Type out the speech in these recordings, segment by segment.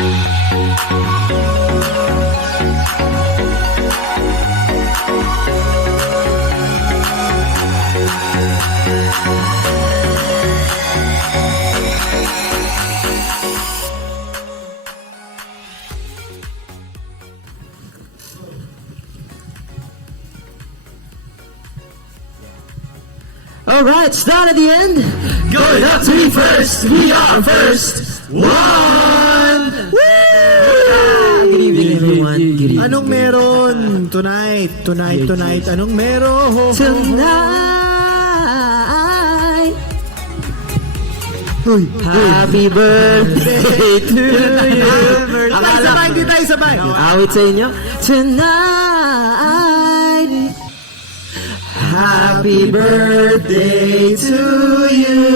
Thank you. Alright, it's done at the end. Going up to me first, we are first one! Good evening, everyone. Good evening. Anong meron tonight? Anong meron? Tonight. Happy birthday to you. Sabay, hindi tayo sabay. Awit sa inyo. Tonight. Happy birthday to you.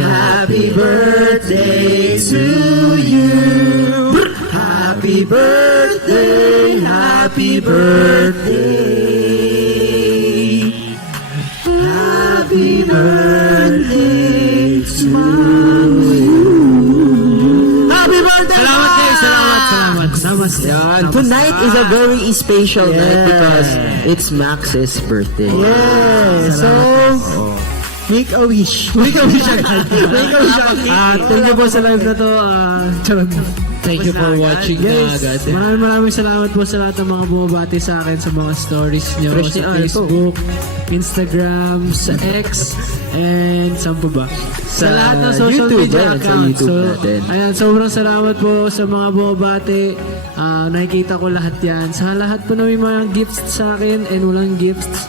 Happy birthday to you. Happy birthday, happy birthday. Happy birthday to you. Happy birthday! Salamat. Yan. Tonight is a very special night because it's Max's birthday. Yeah, so make a wish. Make a wish. Thank you po sa live na to. Thank you for watching na agad. Maraming salamat po sa lahat ng mga bumabati sa akin sa mga stories nyo sa Facebook, Instagram, sa X, and saan po ba? Sa lahat ng social media accounts. So, ayan, sobrang salamat po sa mga bumabati. Nakikita ko lahat yan. Sa lahat po na may mga gifts sa akin and walang gifts,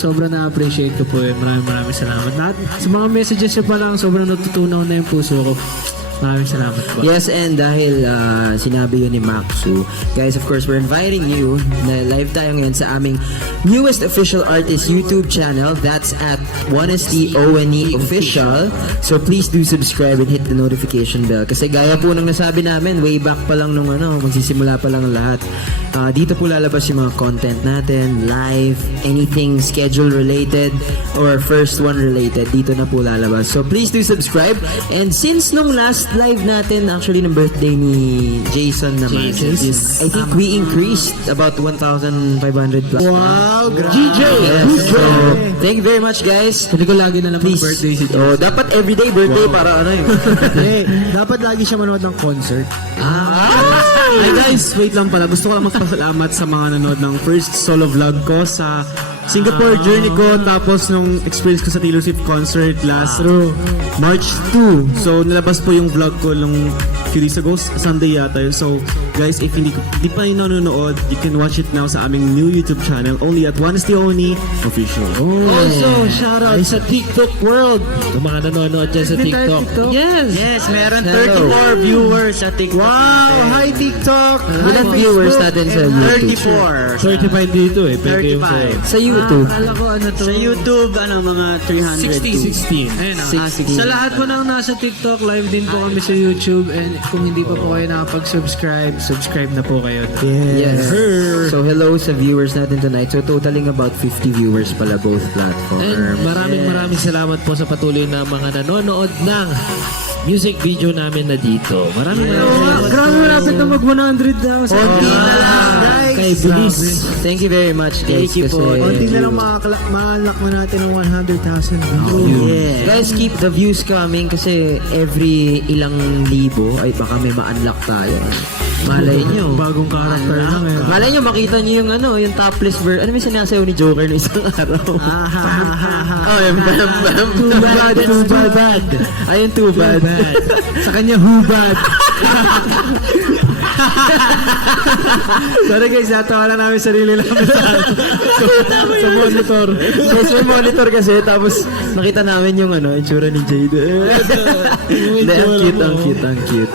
sobrang na-appreciate ko po yun. Maraming salamat. Lahat, sa mga messages nyo pa lang, sobrang natutunaw na yung puso ko. Maraming salamat po. Yes, and dahil sinabi yun ni Maxu, guys, of course, we're inviting you na live tayo ngayon sa aming newest official artist YouTube channel. That's at Honesty O&E Official. So please do subscribe and hit the notification bell. Kasi gaya po nang nasabi namin, way back pa lang nung magsisimula pa lang lahat. Dito po lalabas yung mga content natin, live, anything schedule related or first one related, dito na po lalabas. So please do subscribe. And since nung last live natin, actually ng birthday ni Jason naman, I think we increased about 1,500 plus. Wow, grabe. GJ! Yes, so, thank you very much, guys. Hindi ko lagi na lang birthday si Oh, dapat everyday birthday para yun. Dapat lagi siya manood ng concert. Hi guys, wait lang pala. Gusto ko lang magpasalamat sa mga nanood ng first solo vlog ko sa Singapore journey ko, tapos nung experience ko sa Taylor Swift concert last March 2. So nilabas po yung vlog ko nung few days ago, Sunday yata yun. So guys, if hindi pa yung nanonood, you can watch it now sa aming new YouTube channel, only at Honesty O&E Official. Also, shout out sa TikTok world. Yung mga nanonood dyan sa TikTok. Yes, meron 34 viewers sa TikTok. Wow, hi TikTok. Ilang viewers natin sa YouTube? 34. 35 dito eh. 35. Sa YouTube. Akala ko ano to? Sa YouTube, mga 300. 16. Ayun 16. Sa lahat po nang nasa TikTok, live din po kami sa YouTube. And kung hindi pa po kayo nakapag-subscribe, subscribe na po kayo. Yes. So hello sa viewers natin tonight. So totaling about 50 viewers pala both platforms. And maraming salamat po sa patuloy na mga nanonood ng music video namin na dito. Maraming salamat. Grabe, malapit na mag-100,000. Konti na lang, guys. Kay Bilis. Thank you very much, guys. Thank you po. Konti na lang ma-unlock na natin ng 100,000 views. Guys, keep the views coming kasi every ilang libo ay baka may ma-unlock tayo. Malay nyo. Bagong character na ngayon. Malay nyo, makita nyo yung topless bird. Ano may sinasayaw ni Joker no isang araw? Oh, yung bam. Too bad. Ayun, too bad. Sa kanya, hubad. Sorry guys, natawa lang namin sarili lang sa monitor. Sa monitor kasi, tapos nakita namin yung itsura ni Jade. Ang cute.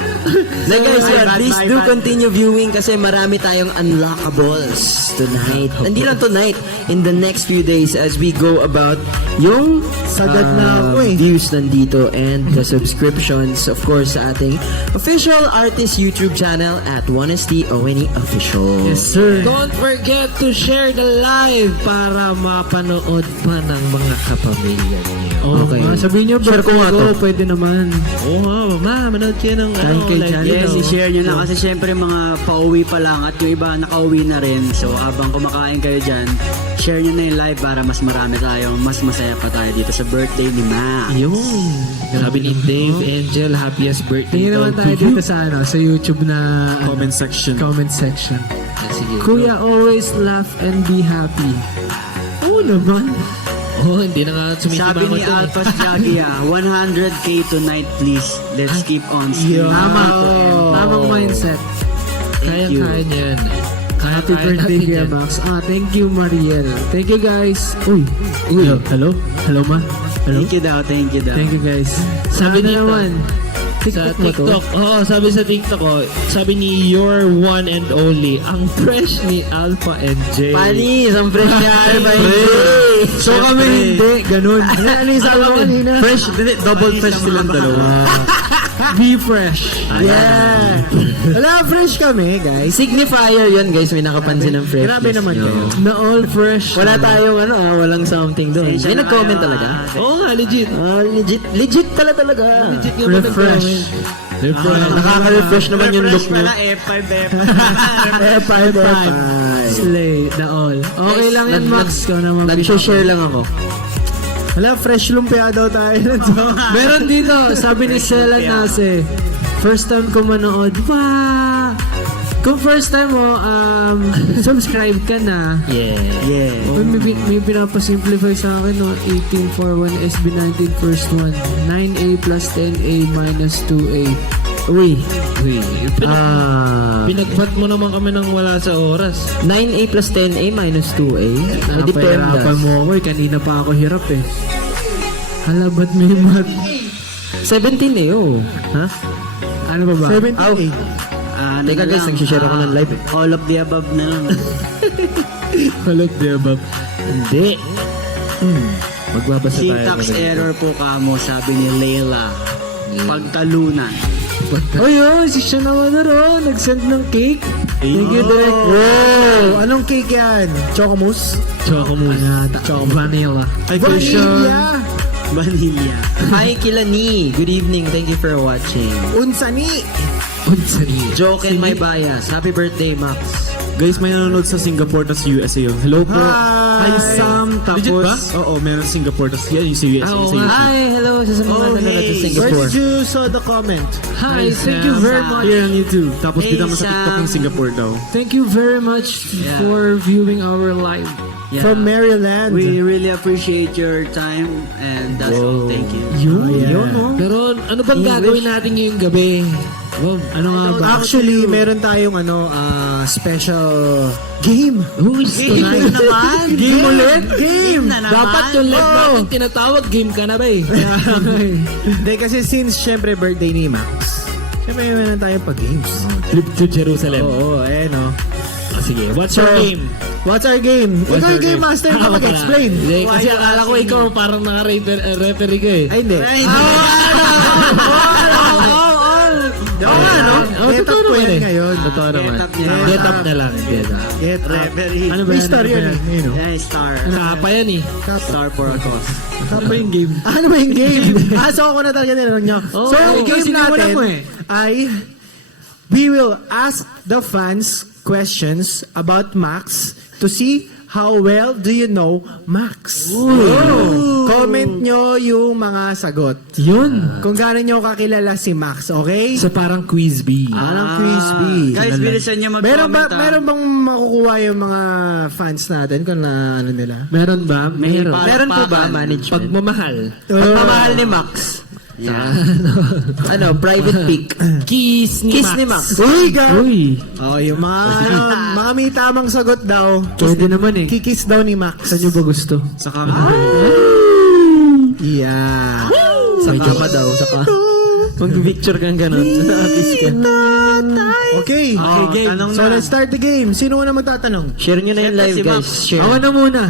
Then guys, please do continue viewing kasi marami tayong unlockables tonight. Hindi lang tonight, in the next few days as we go about yung Sagad na ako views nandito and the subscriptions, of course, sa ating official artist YouTube channel at 1STONE Official. Yes, sir. Don't forget to share the live para mapanood pa ng mga kapamilya niyo. Okay. Sabihin nyo, Share ko nga to. pwede naman. Oo nga, manood kayo ng kay live Channel. dito. Yes, i-share nyo na kasi syempre mga pauwi pa lang at yung iba nakauwi na rin. So habang kumakain kayo dyan, share nyo na yung live para mas marami tayo, mas masaya pa tayo dito sa birthday ni Max. Yun. Sabi ni Dave Angel, happiest birthday Tingin naman daw tayo to you. dito sa YouTube na Comment section. comment section. Sige. Kuya, always laugh and be happy. Oo naman. Hindi na nga Sabi sumisimang ni Alphas Jaggy 100k tonight please. Let's keep on streaming. Tama. Tamang mindset. Kaya-kaya niya yan. Happy birthday, Kuya Max. Thank you, Mariel. Thank you, guys. Uy. Hello? Hello, ma? Hello? Thank you daw. Thank you, guys. Sabi Sana dito, naman. Sa TikTok mo to? TikTok, sabi sa TikTok ko, sabi ni Your One and Only, ang fresh ni Alpha and J. Panis, ang fresh niya. So kami hindi, ganun. Ano yung sabi ko kanina? Fresh, double fresh silang dalawa. Be fresh. Yeah. Wala, fresh kami, guys. Signifier yun, guys. May nakapansin ng fresh. Grabe naman kayo. Na all fresh. Wala tayong walang something doon. Pasensya May na nag-comment kayo, talaga. Oo nga, legit. Legit pala talaga. Legit yung mga Refresh. nag-comment. Nakaka-refresh naman yung look Refresh nyo. pala, F5. F5. Slay na all. Okay lang yan, Max. Ikaw naman. Nag-share lang ako. Wala, fresh lumpia daw tayo. Meron dito, sabi ni Sela Nase, first time ko manood. Wow! Kung first time mo, subscribe ka na. Yeah. May pinapasimplify sa akin, no? 1841 SB19 first one. 9A plus 10A minus 2A. Uy. Pinagbat mo naman kami nang wala sa oras. 9A plus 10A minus 2A. Napahirapan mo ako eh. Kanina pa ako hirap eh. Hala, ba't may math? 17 eh, oh. Ha? Ano ba ba? 78. Teka guys, nagsishare ako ng live eh. All of the above na lang. Halot, di ba? Hindi. Magbabasa tayo. Syntax error po kamo, sabi ni Layla. Pagtalunan. Si siya naman na ron. Nag-send ng cake. Thank you, Direk. Wow! Anong cake yan? Chocomus? Choco muna. Choco vanilla. Vanilla! Vanilla. Hi, Kilani. Good evening. Thank you for watching. Unsani! Joke and my bias. Happy birthday, Max. Guys, may nanonood sa Singapore tas USA yun. Hello po. Hi, Sam. Legit ba? Tapos, oo, meron sa Singapore tas yan yung sa USA. Oo sa nga. UK. Hi, hello sa mga nanonood sa Where Singapore. did you saw the comment? Hi, thank you very much. Here on YouTube. Tapos Hey, kita mo sa TikTok Sam. yung Singapore daw. Thank you very much for viewing our live. Yeah. From Maryland. We really appreciate your time and that's all. Thank you. Yun, no? Pero ano bang gagawin natin ngayong gabi? Ano nga ba? Actually, meron tayong special game. Who is Game tonight? naman. Game ulit? Game! na naman. Dapat yung live natin tinatawag, game ka na ba eh? Hindi, kasi since syempre birthday ni Max, syempre meron tayong pag-games. Trip to Jerusalem. Oo, ayan o. Sige, what's your game? What's our game? Ikaw yung game master ka mag-explain. Hindi, kasi akala ko ikaw parang naka-referee ka eh. Ay, hindi. Ay, Oo nga, no? Get up ko naman yan eh. ngayon. Totoo naman. Get up niya. Get up na lang. Get up. Get up. Referee. Ano ba yan? Star yun eh. Ayun, no? Yeah, star. Kapa yan eh. Star for a cause. Ano yung game? Ano ba yung game? So ako na talaga nilaro niyo. Oh, So, yung ikaw, game sinimulan natin mo eh. ay we will ask the fans questions about Max to see how well do you know Max. Comment nyo yung mga sagot. Yun. Kung gaano nyo kakilala si Max, okay? So parang quiz bee. Parang quiz bee. Guys, bilisan nyo mag-comment. Meron bang makukuha yung mga fans natin kung na ano nila? Meron ba? Meron. Meron po ba management? Pagmamahal. Pagmamahal ni Max. Ano, private pic. Kiss ni Kiss Max. ni Max. Uy, ga! Uy. Oh, yung mga may tamang sagot daw. Pwede naman eh. Kikis daw ni Max. Saan nyo ba gusto? Sa kama. Yeah. Sa kama daw. Mag-picture kang gano'n. Kiss ka. Okay. game. Tanong So na. let's start the game. Sino na magtatanong? Share nyo na yung live, Si Max. guys. Share. Ako na muna.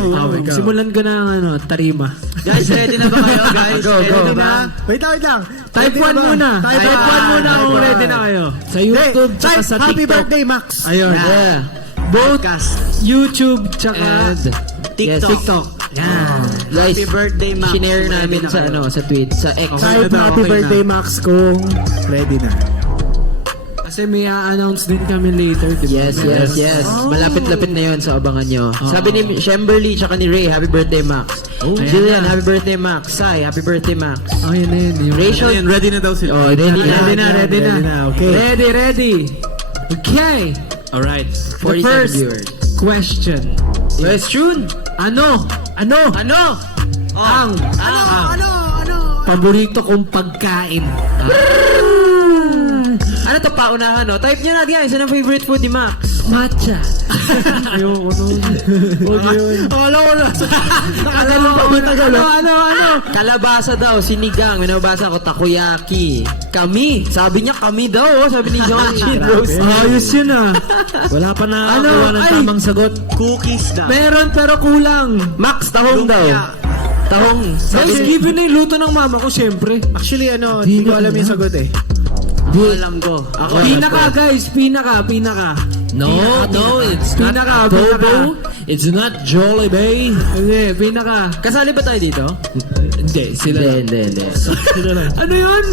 ikaw. Simulan ko na ang tarima. Guys, ready na ba kayo, guys? Ready na ba? Wait lang. Type 1 muna. Type 1 muna kung ready na kayo. Sa YouTube, tsaka Type sa happy TikTok. birthday, Max. Ayun. Yeah. Both Podcast. YouTube tsaka And TikTok. TikTok. Yan. guys, Happy birthday, Max. shinare Ready namin na sa kayo. sa tweet, sa X. Type na, happy okay birthday, Max, kung ready na. Kasi may a-announce din kami later. Diba? Yes. Malapit-lapit na yun, so abangan nyo. Sabi ni Shemberly tsaka ni Ray, happy birthday, Max. Jillian, happy birthday, Max. Sai, happy birthday, Max. Oh, yun na yun. Yung Rachel, Ready na daw sila. oh, ready na. Ready na. Okay. Ready. Okay. Alright. The 47 first viewers. question. Question. Ano? Ano? Ang paborito kong pagkain. Ano to, paunahan, no? Type nyo na, guys. Ano ang favorite food ni Max? Matcha. Ayoko nun. Huwag yun. Akala ko na. Nakagano pa matagal. Ano? Kalabasa daw, sinigang. May nabasa ko, takoyaki. Kami. Sabi niya, kami daw. Oh. Sabi ni John Chin Rose. Ayos yun ah. Wala pa na Ano? kuha ng Ay! tamang sagot. Cookies daw. Meron pero kulang. Max, tahong daw. Tahong. Guys, given na yung luto ng mama ko, syempre. Actually, hindi ko alam yung sagot eh. Alam ko. Pinaka, guys. Pinaka. No, it's not Pinaka. Tobo. It's not Jollibee. Hindi, pinaka. Kasali ba tayo dito? Hindi, sila lang. Hindi. Sila lang. Ano yun?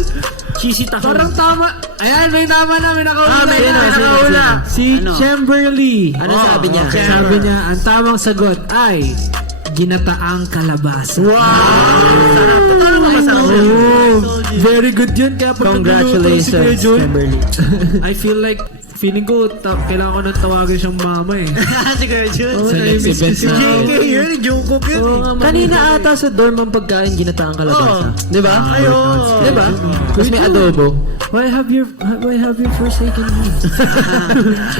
Cheesy taho. Parang tama. Ayan, may tama na. May nakaula. may na. nakaula. Si Ano? Chamberlain. Ano sabi niya? Sabi niya, ang tamang sagot ay ginataang kalabasa. Oh, very good yun. Kaya pag Congratulations, nagluto si Kuya Jun, Kimberly. I feel like, feeling ko, kailangan ko nang tawagan siyang mama eh. Si Kuya Jun. Oh, Sa next nai-miss event ko na- siya. JK yun, Jungkook yun. Oo nga, Kanina ata sa dorm ang pagkain ginataang kalabasa. Di ba? Di ba? Tapos may adobo. Why have you forsaken me?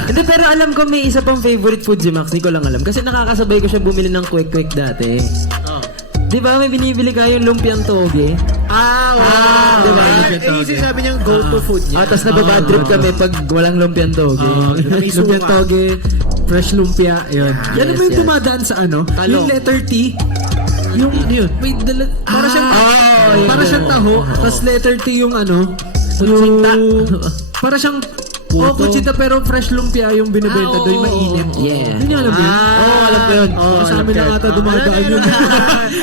Hindi, pero alam ko may isa pang favorite food si Max. Hindi ko lang alam. Kasi nakakasabay ko siya bumili ng kwek-kwek dati. Di ba may binibili kayong lumpiang toge? Wow. Diba? Yung sinasabi niyang go-to food niya. Tapos nababad trip kami pag walang lumpiang toge. Lumpia toge, fresh lumpia, yun. Yan Yes, naman yung yes. dumadaan sa ano? Talong. Yung letter T. Yung ano yun? May dala, para siyang, yun, para siyang taho, tapos letter T yung ano? Yung, para siyang, kutsita pero fresh lumpia yung binibenta doon, yung mainit. Yeah. Hindi niyo alam yun? Alam ko yun. Sa amin lang ata dumadaan yun.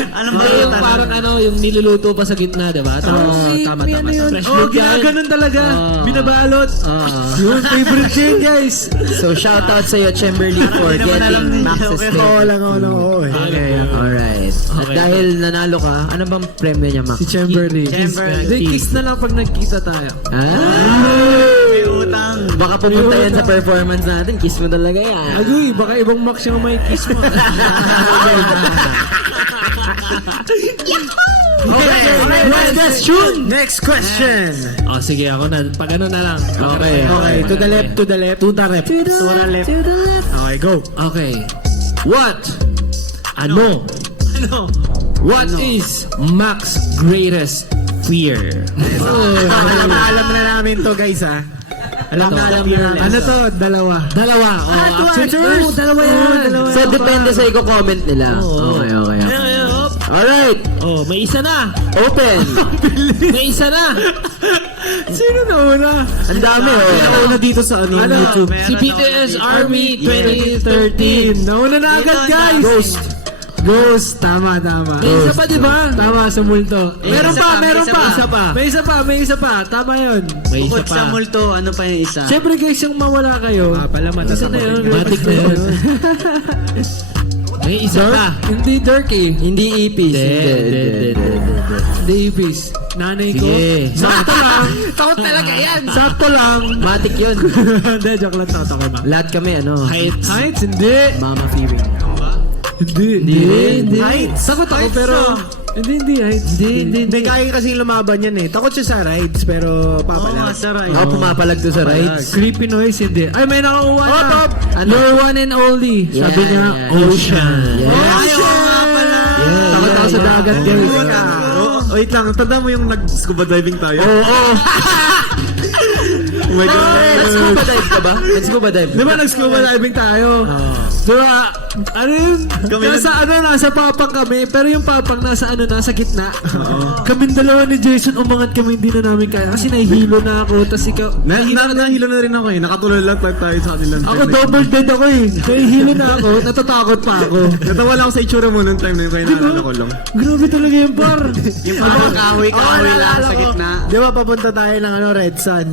Ano ba Hindi, yung parang yung niluluto pa sa gitna, diba? Tama. Fresh Oh, food yan. ginaganon talaga. Binabalot. Yun, favorite ko yun, guys. So, shout out sa iyo, Chamberlain, for getting Max's Oo favorite. lang, oo eh. Okay. Alright. At dahil nanalo ka, ano bang premyo niya, Max? Si Chamberlain. Chamberlain. Hindi, kiss na lang pag nagkita tayo. May utang. Baka pumunta yan sa performance natin. Kiss mo talaga yan. Agoy, baka ibang Max yung may kiss mo. Next question. Oh, sige, ako na. Pag ano na lang. Okay. To the left. To the left. Okay, go. Okay. What? Ano? What is Max's greatest fear? Alam na namin to, guys, ha? Alam na namin. Ano to? Dalawa. Dalawa. Oh, actually, Dalawa yan. So, depende sa i-comment nila. Okay. Alright. Oh, may isa na. Open. May isa na. Sino na una? Ang dami, Nauna dito sa YouTube. Si BTS Army 2013. Nauna na agad, guys. Ghost. Tama. May isa pa, di ba? Tama, sa multo. Meron pa. May isa pa. Tama yun. May isa Bukod sa pa. multo, ano pa yung isa? Siyempre guys, yung mawala kayo. Pala Isa na yun. Matik na yun. May isa pa. Hindi Dirk eh. Hindi ipis. Hindi Ibis. Nanay ko. Sige. Sakto lang. Takot talaga yan. Sakto lang. Matik yun. Hindi, joke lang. Tataka na. Lahat kami, Heights. Heights? Hindi. mama fearing. Hindi. Heights. Takot ako Heights, pero... ah. Hindi, Heights. Hindi kaya kasi lumaban yan eh. Takot siya sa rides, pero Oo, papala. saray. Ako pumapalag to sa rides. Creepy noise, hindi. Ay, may nakakuha na. Top! You're one and only. Sabi niya, yeah. ocean. Yes. Ay, oo nga pala. Takot ako sa dagat, guys. Wait lang, tanda mo yung nag-scuba diving tayo? Oo. Oh my God. Nag-scuba dive ka ba? Nag-scuba dive. Di ba nag-scuba diving tayo? Di ba, ano yun? Nasa papang kami, pero yung papang nasa gitna. Kaming dalawa ni Jason, umangat kami, hindi na namin kaya. Kasi nahihilo na ako, tas ikaw, Nahilo na rin ako eh. Nakatulad lang tayo sa kanilang. ako double dead ako eh. Nahihilo na ako, natatakot pa ako. Natawa lang ako sa itsura mo nung time na yun, kaya naalala ko lang. Grabe talaga yung par. Yung parang kahoy-kahoy lang sa gitna. Di ba papunta tayo ng Red Sun?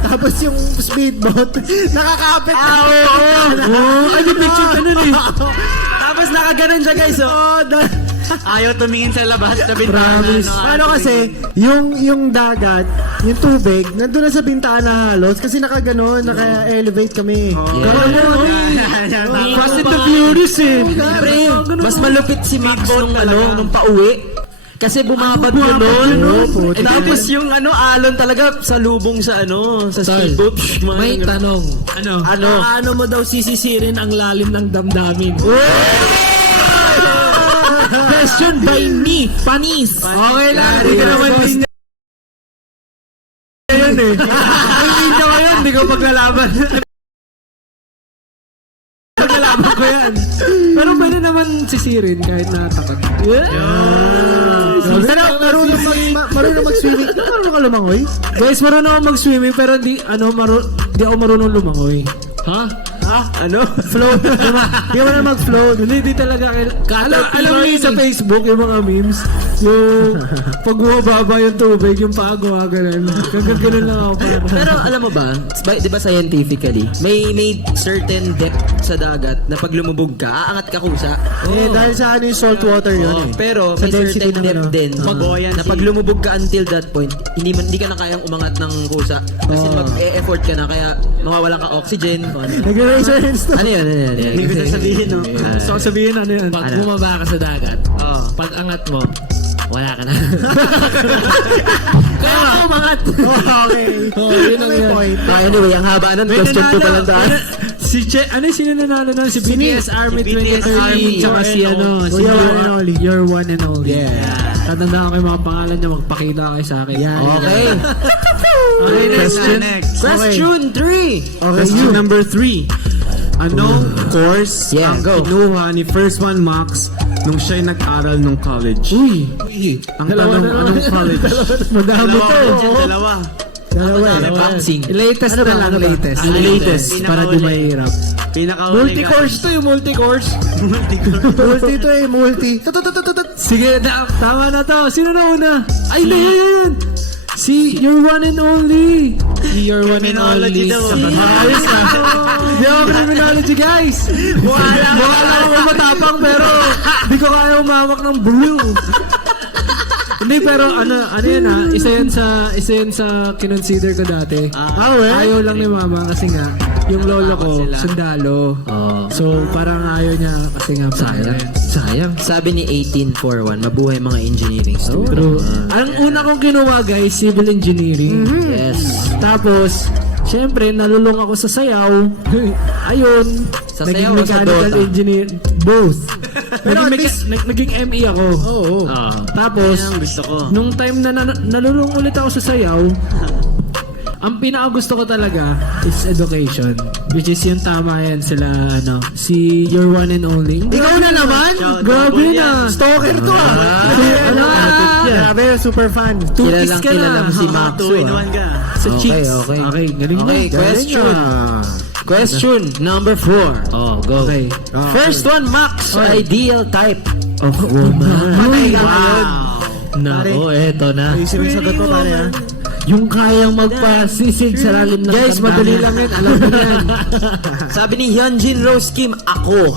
Tapos yung speedboat, nakakapit. Ay, may picture ka nun eh. Tapos nakaganon siya guys. Oh. Ayaw tumingin sa labas sa bintana. Promise. Ano kasi, yung dagat, yung tubig, nandun na sa bintana halos kasi nakaganon, naka-elevate kami. Fast and the Furious eh. Pre, mas malupit si Max nung pauwi. Kasi bumabad yun nun. Tapos yung alon talaga sa lubong sa sa speedboat. May tanong. Ano mo daw sisisirin ang lalim ng damdamin? Question by me, Panis. Okay lang, hindi ka naman linya. Ayun eh. Ang linya ko yun, hindi ko paglalaban. Paglalaban ko yan. Pero pwede naman sisirin kahit natakot. Pero marunong mag-swimming. Marunong ka lumangoy? Guys, marunong ako mag-swimming pero di ako marunong lumangoy. Ha? Ano? Float. Hindi mo na mag-float. Hindi talaga. Alam mo sa Facebook, yung mga memes, yung pag bumababa yung tubig, yung paa gumagalan. Ganun lang ako. Pero alam mo ba, di ba scientifically, may certain depth sa dagat na pag lumubog ka, aangat ka kusa. Dahil sa yung salt water yun eh. Pero Sa may density certain ng depth din na pag lumubog ka until that point, hindi ka na kayang umangat ng kusa. Kasi mag-e-effort ka na, kaya mawawala ka oxygen. Nag-razor hands to. Ano yun? Hindi ko sasabihin, no? So, sabihin ano yun? Pag bumaba ka sa dagat, pag angat mo, wala ka na. Kaya ako umangat. Okay. Yun ang May yun. point. Anyway, ang haba nun, question 2 pa lang tayo. Sino nanalo nun? Si BTS Army BTS 2013. Army. Tsaka si si Your One and Only. Your One and Only. Yeah. Tatandaan ko yung mga pangalan niya, magpakita kayo sa akin. Okay. Okay, Next. Question 3. Okay, Question number 3. Anong course Yeah, ang go. kinuha ni First One Max nung siya'y nag-aral nung college? Ang tanong, anong college? Madami to. Dalawa. Dalawa eh. Boxing. Latest na lang, latest. Latest. Para di mahirap. Pinaka-uli. Multi-course to yung multi-course. Multi to eh, multi. Sige, tama na to. Sino na una? Ay, na yun! Si Your One and Only. Your one and only. Ayos na. Di ako criminology, guys. Wala ako matapang, pero di ko kaya umamak ng blue. Hindi, pero ano yan isa yan sa kinonsider ko dati. Ayaw lang ni mama kasi nga, yung lolo ko, sundalo. So, parang ayaw niya kasi nga. Sayang. Sabi ni 1841, mabuhay mga engineering student. True. Ang una kong ginawa, guys, civil engineering. Yes. Tapos, syempre, nalulung ako sa sayaw. Ayun. Sa naging sayaw o sa mechanical Dota? engineer. Both. Naging ME ako. Oo. Tapos, Gusto ko. nung time na nalulung ulit ako sa sayaw, ang pinakagusto ko talaga is education. Which is yung tama yan sila, si Your One and Only. Ikaw na naman? Grabe na. Stalker to Grabe, super fan. Two-kiss ka Kilala na. mo si Maxo. 2-in-1 ka. Sa Okay, cheeks. okay. Okay, galing mo. Okay, question. Question number 4. Oh, go. Okay. First one, Max. Ideal type of woman. Nako, eto na. Ayusin mo yung sagot mo, pare, ha? Yung kayang magpasisig sa lalim ng Guys, madali lang yun. Alam mo yan. Sabi ni Hyunjin Rose Kim, ako.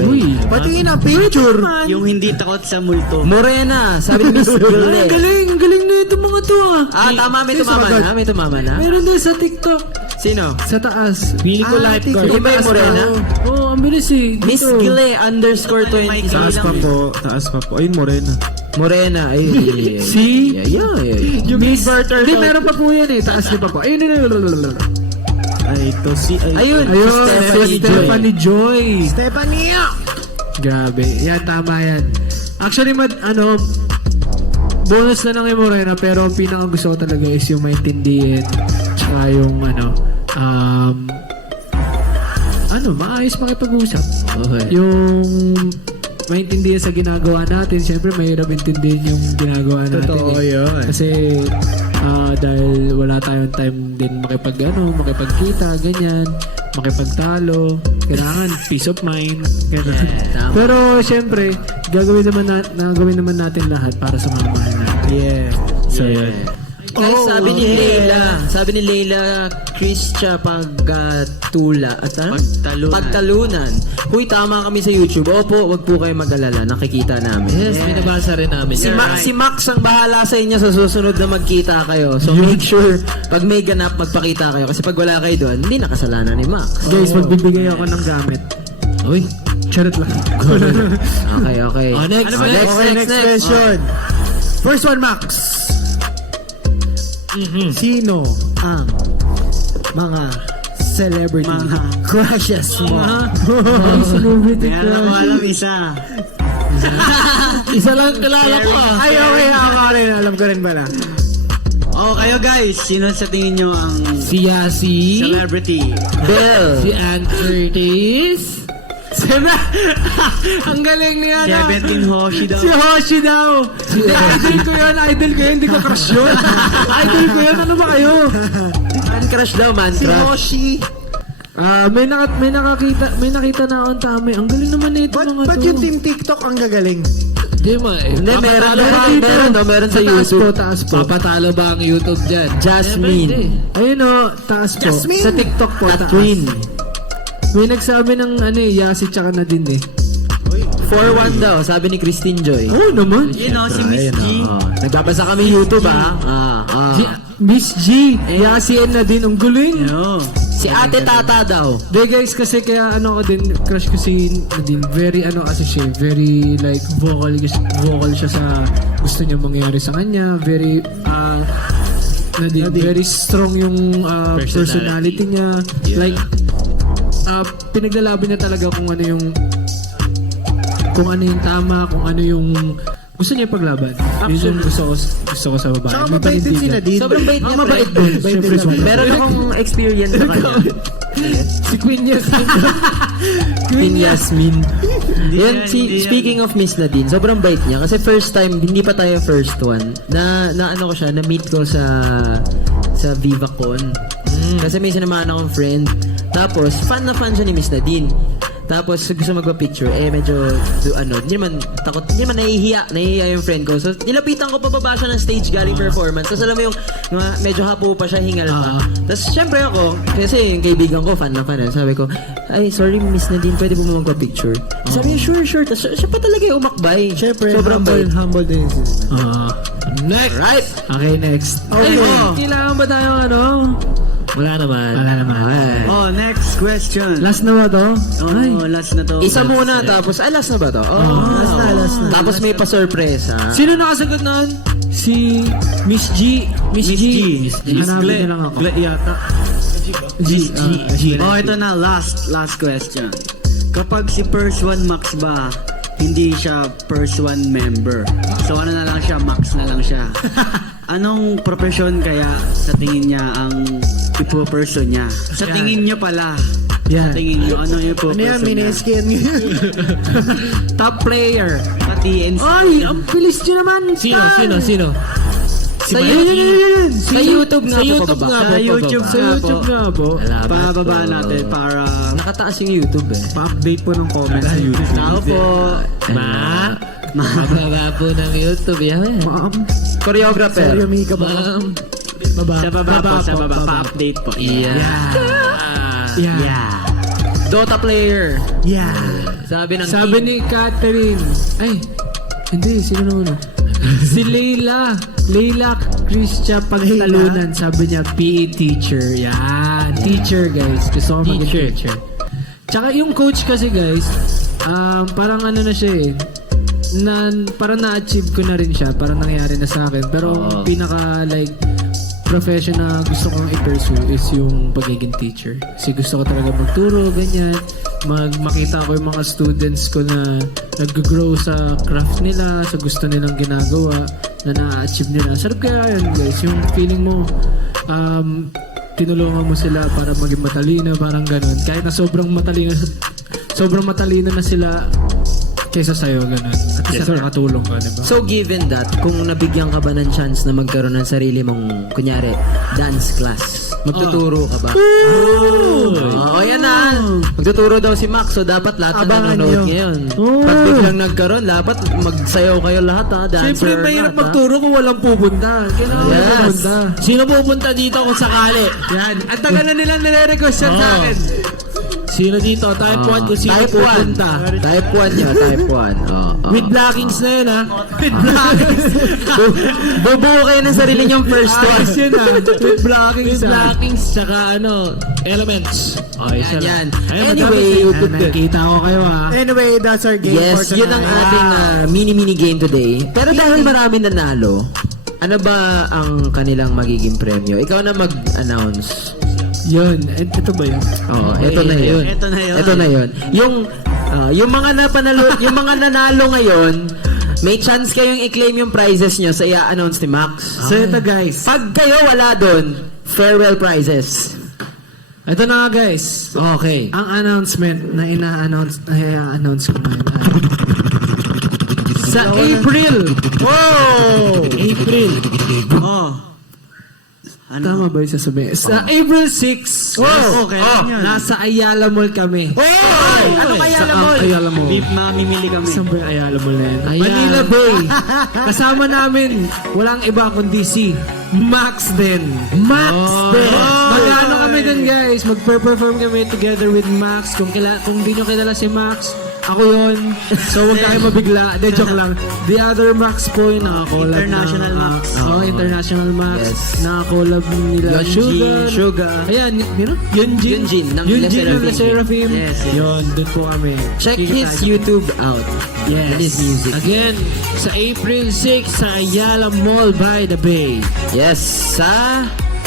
Uy. Patingin ang picture. Yung hindi takot sa multo. Morena. Sabi ni Miss Gule. Ang galing na ito mga to, Tama. May tumama na. Meron din sa TikTok. Sino? Sa taas. Pili ko lifeguard. Yung ba yung Morena? Oo, ang bilis eh. Miss Gile _20. Taas pa po. Ayun, Morena. Morena. Ay. Si? Yeah. Yung Miss Barter. Hindi, meron pa po yan eh. Taas niya pa po. Ayun. Ay, ito si... Ayun. Si Stephanie Joy. Stephanie. Grabe. Yan, tama yan. Actually, bonus na lang yung Morena, pero ang pinaka gusto ko talaga is yung maintindihan, tsaka yung maayos makipag-usap. Okay. Yung maintindihan sa ginagawa natin, syempre mahirap intindihin yung ginagawa natin. Totoo yun. Kasi dahil wala tayong time din makipagkita, ganyan, makipagtalo, kailangan peace of mind, ganyan. Pero syempre, gagawin naman natin lahat para sa mga mahal natin. Yeah. So yun. Guys, sabi ni Leila, Christia Pagtula, at ano? Pagtalunan. Huy, tama kami sa YouTube. Opo, wag po kayo mag-alala, nakikita namin. Yes, binabasa rin namin. Si Max ang bahala sa inyo sa susunod na magkita kayo. So make sure, pag may ganap, magpakita kayo. Kasi pag wala kayo doon, hindi nakasalanan ni Max. Guys, magbibigay ako ng gamit. Uy. Charot lang. Okay. Next. Next question. First one, Max. Sino ang mga celebrity crushes mo? Celebrity Meron ako alam isa. Isa lang kilala ko Ay, okay. Ako rin. Alam ko rin pala. Kayo guys, sino sa tingin nyo ang Si Yasi. celebrity? Bell. Si Ann Curtis. Ang galing niya na. 17 Hoshi daw. Si Hoshi daw. Idol ko yun. Hindi ko crush yun. Idol ko yun. Ano ba kayo? Man crush daw, man Si crush. Hoshi. May nakita na akong tami. Ang galing naman nito mga Ba't to. yung team TikTok ang gagaling? Hindi mo eh. Hindi, meron sa Taas po, YouTube. taas po. Papatalo ba ang YouTube dyan? Jasmine. Ayun o, taas po. Jasmine! Sa TikTok po, taas. Catherine. May nagsabi ng Yasi tsaka na din eh. 4-1 daw, sabi ni Christine Joy. Oo naman. You know, si Miss G. Nagbabasa kami YouTube, Miss G, Yasi and na din. Ang galing. Yo. Si Ate Tata daw. De guys, kasi kaya ko din, crush ko si Nadine. Very kasi siya, very like vocal siya sa gusto niya mangyari sa kanya. Very Nadine, very strong yung personality niya. Yeah. Like pinaglalaban niya talaga kung ano yung tama, kung ano yung gusto niya paglaban. Yun yung gusto ko sa babae. Tsaka May mabait din si panindigan. Nadine. Sobrang bait niya. Mabait pre. din. Siyempre, Meron akong experience sa kanya. Si Queen Yasmin. Queen Yasmin. Yan, hindi speaking of Miss Nadine, sobrang bait niya. Kasi first time, hindi pa tayo first one, na ano ko siya, na-meet ko sa VivaCon. Kasi may sinamahan akong friend. Tapos, fan na fan siya ni Miss Nadine. Tapos, gusto magpa-picture. Medyo, hindi naman nahihiya yung friend ko. So, nilapitan ko pababa siya ng stage galing performance. Tapos, alam mo yung, medyo hapo pa siya, hingal pa. Tapos, syempre ako, kasi yung kaibigan ko, fan na fan. Sabi ko, ay, sorry Miss Nadine, pwede po mo magpa-picture? Sabi niya, sure. Tapos, siya pa talaga yung umakbay. Siyempre, sobrang bait. humble din. Next. Right. Okay, next. Okay. Kailangan ba tayo Wala naman. Next question. Last na ba to? Last na to. Isa muna, tapos, last na ba to? Last na. Tapos may pa-surpresa. Sino nakasagot nun? Si Miss G. Miss G. Hanapin na lang ako. yata. G. Ito na, last question. Kapag si First One Max ba, hindi siya First One member. So ano na lang siya, Max na lang siya. Anong profession kaya sa tingin niya ang ipo-person niya? Sa tingin niyo pala. Yan. Sa tingin niyo, ano yung Ano yan, ipo-person niya? mineskin? Top player. Pati NC. Ay, ang bilis nyo naman. Sino? Sa YouTube nga po. Sa YouTube Sa YouTube nga po. Pababa natin para Nakataas yung YouTube eh. Pa-update po ng comments sa YouTube. tao po. Mababa po ng YouTube. Yan. Choreographer. Seryo, Mika ba? Sa baba po, sa baba. Pa-update po. Dota player. Yeah. Sabi Sabi ni Catherine. Ay, hindi. Sino na una? Si Leila Christia Pagtalunan. Sabi niya, PE teacher. Yan. Teacher, guys. Gusto ko maging teacher. Tsaka yung coach kasi, guys, parang ano na siya eh. Parang na-achieve ko na rin siya. Parang nangyari na sa akin. Pero ang pinaka like profession na gusto kong i-pursue is yung pagiging teacher. Kasi gusto ko talaga magturo, ganyan. makita ko yung mga students ko na nag-grow sa craft nila, sa gusto nilang ginagawa, na na-achieve nila. Sarap kaya yun, guys. Yung feeling mo, tinulungan mo sila para maging matalino, parang ganun. Kahit na sobrang matalino na sila kaysa sa'yo, ganun. At least nakatulong ka, diba? So given that, kung nabigyan ka ba ng chance na magkaroon ng sarili mong, kunyari, dance class, magtuturo ka ba? Oo, yan na. Magtuturo daw si Max, so dapat lahat na Abangan nanonood nyo. ngayon. Pag biglang nagkaroon, dapat magsayaw kayo lahat, ha? Dancer Siyempre, mahirap lahat, ha? magturo kung walang pupunta. Kailangan Yes. pupunta. Sino pupunta dito kung sakali? Yan. Ang tagal na nilang nire-request yan sa Oo. akin. Sino dito? Type 1 kung sino Type 1. pupunta. Type 1 nyo, type 1. With blockings na yun, ha? With blockings. Bubuo kayo ng sarili nyong first Ayos one. yun ah. With blockings With ah. blockings, tsaka elements. Okay, Yan, yan. Ayun, Anyway, Nakita ko kayo ah. Anyway, that's our game for Yes, tonight. yun ang ating mini-mini game today. Pero dahil marami nanalo, ano ba ang kanilang magiging premyo? Ikaw na mag-announce. Yun. Ito ba yun? Oh, ito na yun. Ito na yun. Ito na yun. Yung mga yung mga nanalo ngayon, may chance kayong i-claim yung prizes nyo sa i-announce ni Max. So ito guys. Pag kayo wala doon, farewell prizes. Ito na nga guys. Okay. Ang announcement na i-announce ko ngayon ay sa April. Wow! April. Oh. Tama ba yung sasabihin? Sa April 6. Wow! Okay. Nasa Ayala Mall kami. Hey! Ano kaya Sa alam mo? Ayala Mall. Beef mamimili kami. Saan ba yung Ayala Mall na yan? Ayan. Manila Bay. Kasama namin, walang iba kundi si Max din. Max din. Mag-ano kami din guys. Mag-perform kami together with Max. Kung di nyo kilala si Max, ako yun. So huwag kayo mabigla. De, joke lang. The other Max po yung nakakolab. International Max. International Max. Yes. Nakakolab nila. Sugar. Ayan, Yunjin. Yunjin ng Yunjin ng Le Le Seraphim. Yes, yes. Yun, dun po kami. Check Kikita his nyo. YouTube out. Yes. And his music. Again, sa April 6 sa Ayala Mall by the Bay. Yes, sa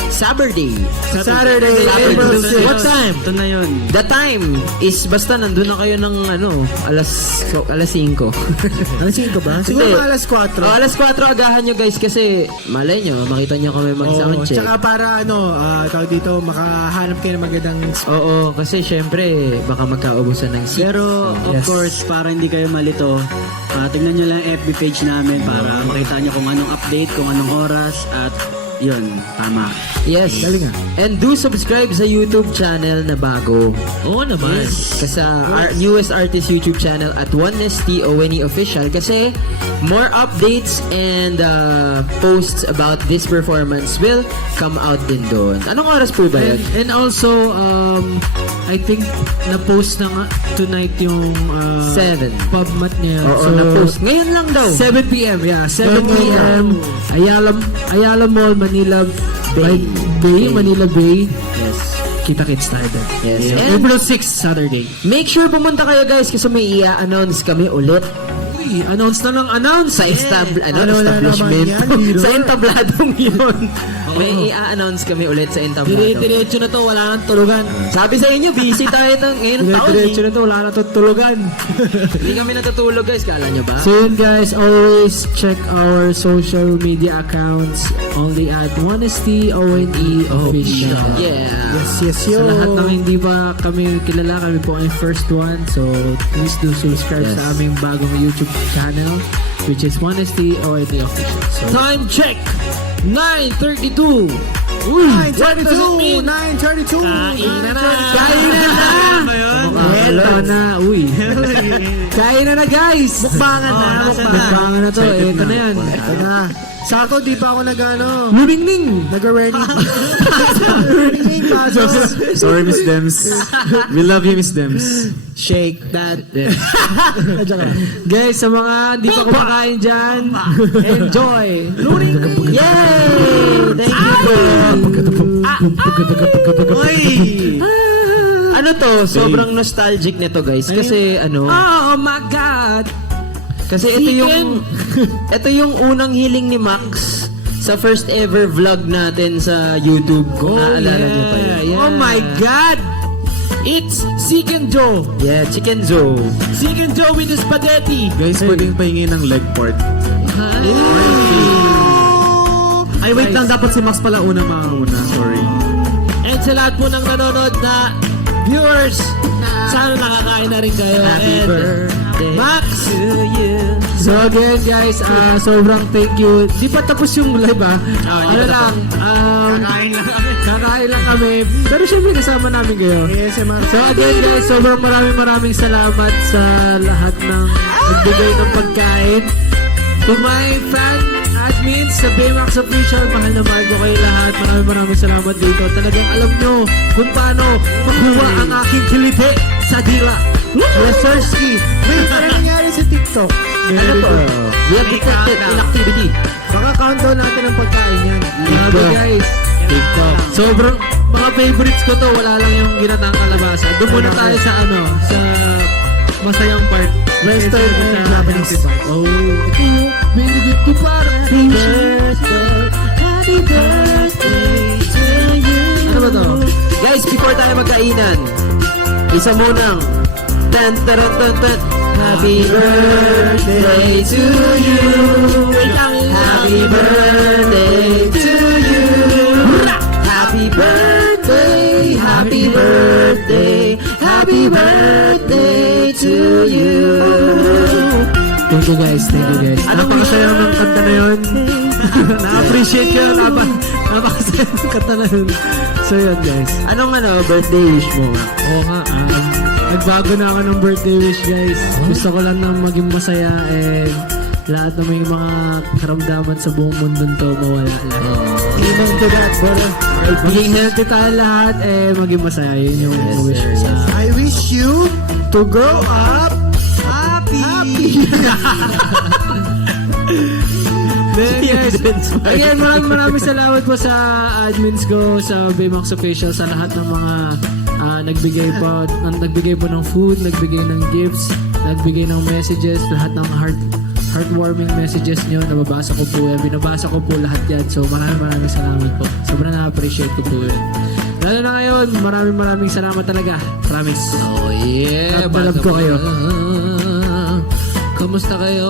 Saturday. Saturday, April 6. What time? Ito na yun. The time is basta nandun na kayo ng alas 5. Alas 5 ba? Siguro Hindi. mga alas 4. Alas 4 agahan nyo guys kasi malay nyo, makita nyo kami mag-sound check. Tsaka para tawag dito, makahanap kayo ng magandang Oo, kasi syempre baka magkaubusan ng seats. Pero of course, para hindi kayo malito, tignan nyo lang FB page namin para makita nyo kung anong update, kung anong oras, at yun, tama. Yes. And do subscribe sa YouTube channel na bago. Oo naman. Kasi our newest artist YouTube channel at 1STONE Official kasi more updates and posts about this performance will come out din doon. Anong oras po ba yan? And also, I think na-post na nga tonight yung 7. PubMat niya. Oo, na-post. Ngayon lang daw. 7 p.m. Yeah, 7 p.m. Ayala Mall, Manila Bay. Manila Bay. Yes. Kita-kits tayo doon. Yes. Yeah. And April 6, Saturday. make sure pumunta kayo guys kasi may i-announce kami ulit Uy, announce na ng announce. sa Ano na establishment. naman yan, Hiro? Sa entabladong yun. May i-announce kami ulit sa entablado. Dire-diretso na to, wala nang tulugan. Sabi sa inyo, busy tayo ngayon taon. Dire-diretso na to, wala nang tutulugan. Hindi kami natutulog guys, kala nyo ba? So yun guys, always check our social media accounts only at 1STONE Official. Yeah. Yes, Sa lahat ng hindi pa kami kilala, kami po ang first one. So please do subscribe Yes. sa aming bagong YouTube channel, which is 1STONE Official. So, Time check! 9:32. Uy, what does it mean? 9:32. Kain na na! kain na na! Eto na, uy. Kain na na guys! Mukbangan na. Mukbangan na to. Eto na yan. Ito na. Sakto, di pa ako Luning-ning! nag-ready. Nag-ready, pasok. Sorry, Miss Dems. We love you, Miss Dems. Shake that. Guys, sa mga hindi pa kumakain dyan, enjoy! Yay! Thank you. Ano to? Sobrang nostalgic nito guys. Kasi Oh my God! kasi ito yung unang hiling ni Max sa first ever vlog natin sa YouTube. Kung naalala niyo pa yun. Oh my God! It's Sick and Joe. Yeah, Chicken Joe. Sick and Joe with the spaghetti. Guys, pwedeng pahingi ng leg part. Ay, wait lang. Dapat si Max pala unang makauna. Sorry. And sa lahat po ng nanonood na viewers, sana nakakain na rin kayo. Happy And birthday Max, to you. So again guys, sobrang thank you. Di pa tapos yung live hindi pa lang, kakain lang kami. Pero syempre kasama namin kayo. So again guys, sobrang maraming salamat sa lahat ng nagbigay ng pagkain. To my fan admins sa Baymax Official, mahal na mahal ko kayo lahat. Maraming salamat dito. Talagang alam nyo kung paano makuha ang aking kiliti sa dila. Yes, Sir Ski. Wait, ano nangyari sa TikTok? Ano to? We have detected inactivity. Baka countdown natin ang pagkain yan. Grabe guys. TikTok. Sobrang mga favorites ko to, wala lang yung ginatang kalabasa. Doon muna tayo sa sa masayang part. Western and Japanese. Oh, ito yung very good to par. Happy birthday to you. Ano ba to? Guys, before tayo magkainan, isa munang tan. Happy birthday to you. Wait lang. Happy birthday to you. Happy birthday, happy birthday, happy birthday to you. Thank you guys. Napakasaya ng kanta na yun. Na-appreciate ko yun. Napakasaya ng kanta na yun. So yun guys. Anong birthday wish mo? Oo nga, nagbago na ako ng birthday wish guys. Gusto ko lang na maging masaya and lahat ng may mga karamdaman sa buong mundo to mawala lang. Amen to that, brother. Maging healthy tayo lahat maging masaya. Yun yung wish ko sa I wish you to grow up happy. Then guys, again, maraming salamat po sa admins ko, sa Baymax Official, sa lahat ng mga nagbigay po ng food, nagbigay ng gifts, nagbigay ng messages, lahat ng heartwarming messages nyo, nababasa ko po yan, binabasa ko po lahat yan. So maraming salamat po. Sobrang na-appreciate ko po yan. Lalo na ngayon, maraming salamat talaga. Promise. Oh yeah. Love ko kayo. Kamusta kayo?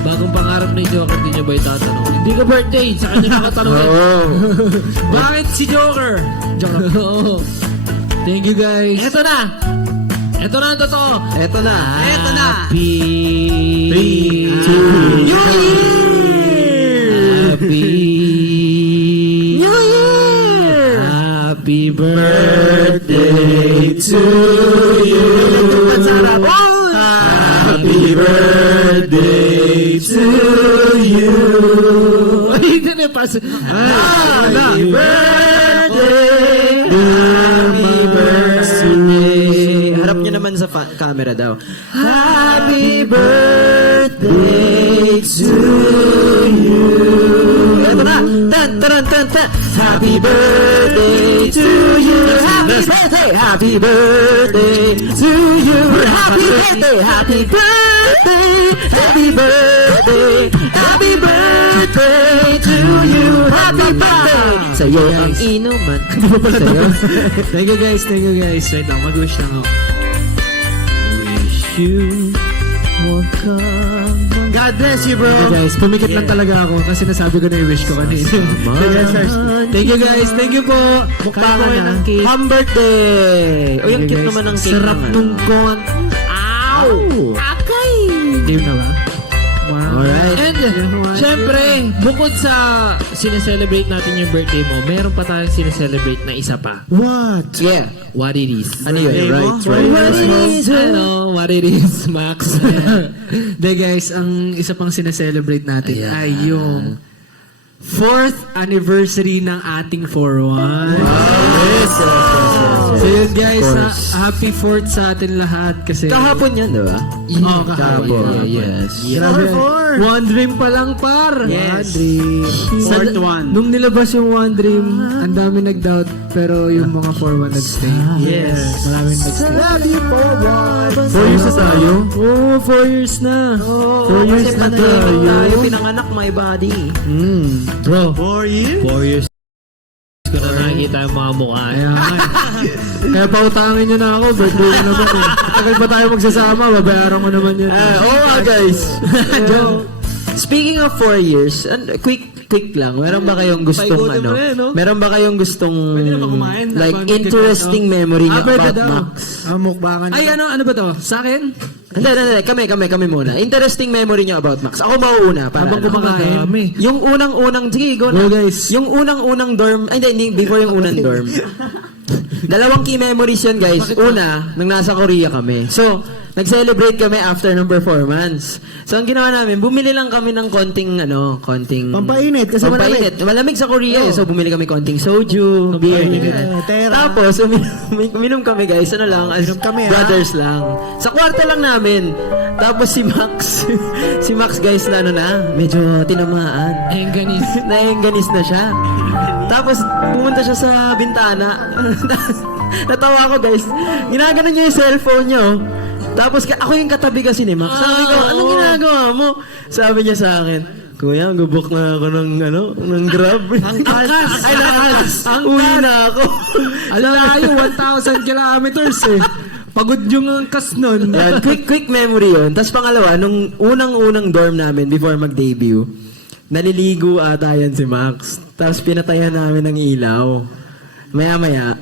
Bagong pangarap ni Joker, hindi nyo ba itatanong? Hindi ko birthday, sa kanya nakatanong. Bakit si Joker? Oo. Thank you guys. Ito na ang totoo. Eto na. Happy New Year! Happy birthday to you. Happy birthday to you. Hindi na pas. Happy birthday. Happy birthday. Harap nyo naman sa camera daw. Happy birthday to you. Eto na. Tan. Happy birthday to you. Happy birthday. Happy birthday to you. Happy birthday. Happy birthday. Happy birthday. Happy birthday to you. Happy birthday. Sa'yo ang inuman. Sa'yo. Thank you guys. Wait lang, mag-wish lang ako. Wish you more God bless you, bro. Okay guys, pumikit lang talaga ako kasi nasabi ko na yung wish ko kanina. Thank you guys. Thank you po. Mukbangan Kain po ng cake. Hamburger. O yung cute naman ng cake. Sarap nung kon. Ow! Akay! Game na ba? Alright. And, syempre, bukod sa sineselebrate natin yung birthday mo, meron pa tayong sineselebrate na isa pa. What? Yeah. What it is. Ano yun? What it is, Max. De guys, ang isa pang sineselebrate natin Ayan. ay yung 4th anniversary ng ating 4-1. So yun guys, happy 4th sa atin lahat kasi Kahapon yan, di ba? Oo, kahapon. Yes. Grabe. One Dream pa lang, par. Yes. Fourth one. Nung nilabas yung One Dream, ang dami nag-doubt, pero yung mga 4-1 nag-stay. Yes. Maraming nag-stay. 4 years na tayo? Oo, 4 years na. 4 years na tayo pinanganak, my body. Bro, 4 years? 4 years ko na nakikita magkita yung mga mukha. Kaya nga. Kaya pautangin nyo na ako. Birthday ko naman eh. Tagal pa tayo magsasama. Babayaran ko naman yun. Oo nga, guys. Speaking of 4 years, quick lang. Meron ba kayong gustong Paikutin mo ano? na yan, no? Meron ba kayong gustong naman kumain. like Habang interesting memory niyo birthday about daw. Max? Mukbangan. Ay, ano ba to? Sa akin? Hindi. Kami muna. Interesting memory niyo about Max. Ako mauuna para Habang ano? kumakain. Yung unang-unang, sige, go Go, na. guys. Yung unang-unang dorm, ay hindi, before yung unang dorm. Dalawang key memories yun, guys. Una, nung nasa Korea kami. So, nag-celebrate kami after ng performance. So, ang ginawa namin, bumili lang kami ng konting. Pampainit, kasi pampainit. Malamig sa Korea eh. So, bumili kami konting soju, beer, ganyan. Tera. Tapos, uminom kami, guys. Ano lang, as Uminom kami, brothers lang. Sa kwarto lang namin. Tapos si Max, guys, medyo tinamaan. Engganis. Naengganis na siya. Tapos, pumunta siya sa bintana. Natawa ako, guys. Ginaganon niya yung cellphone niya, oh. Tapos, ako yung katabi kasi ni Max. Sabi ko, anong ginagawa mo? Sabi niya sa akin, Kuya, gubok na ako ng grab. Ang Uwi na ako. Alayo, 1,000 kilometers eh. Pagod yung angkas nun. Yan, quick memory yun. Tapos pangalawa, nung unang-unang dorm namin before mag-debut, naliligo ata yan si Max. Tapos pinatayan namin ng ilaw. Maya-maya,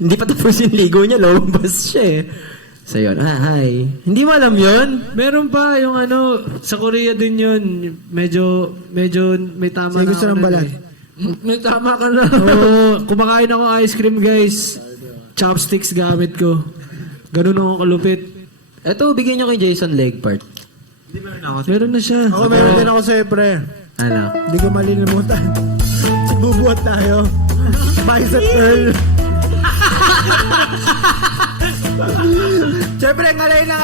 hindi pa tapos yung ligo niya, lumabas siya eh. So yun, hi. Hindi mo alam yun? Meron pa yung sa Korea din yun. Medyo may tama Sige, na gusto ako ng nun balat. eh. May tama ka na. Oo, kumakain ako ice cream, guys. Chopsticks gamit ko. Ganun ako kalupit. Eto, bigyan niyo kay Jason leg part. Meron na siya. Ako, meron din ako siyempre. Ano? Hindi ko malilimutan. Bubuhat tayo. Bicep curl. Siyempre, ngalay na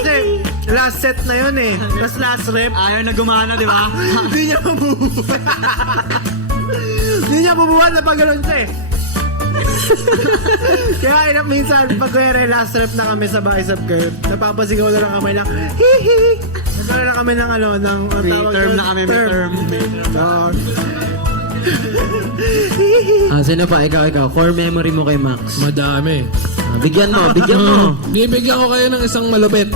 kasi last set na yun eh. Tapos last rep. Ayaw na gumana, di ba? Hindi niya mabubuhat. Hindi niya mabubuhat na pag ganun siya eh. Kaya minsan, pag last rep na kami sa bicep curl, napapasigaw na lang kami lang, hihi. Nagkaroon na kami ng ng Term na kami, may term. Sino pa? Ikaw. Core memory mo kay Max. Madami. Bigyan mo. Bibigyan ko kayo ng isang malupit.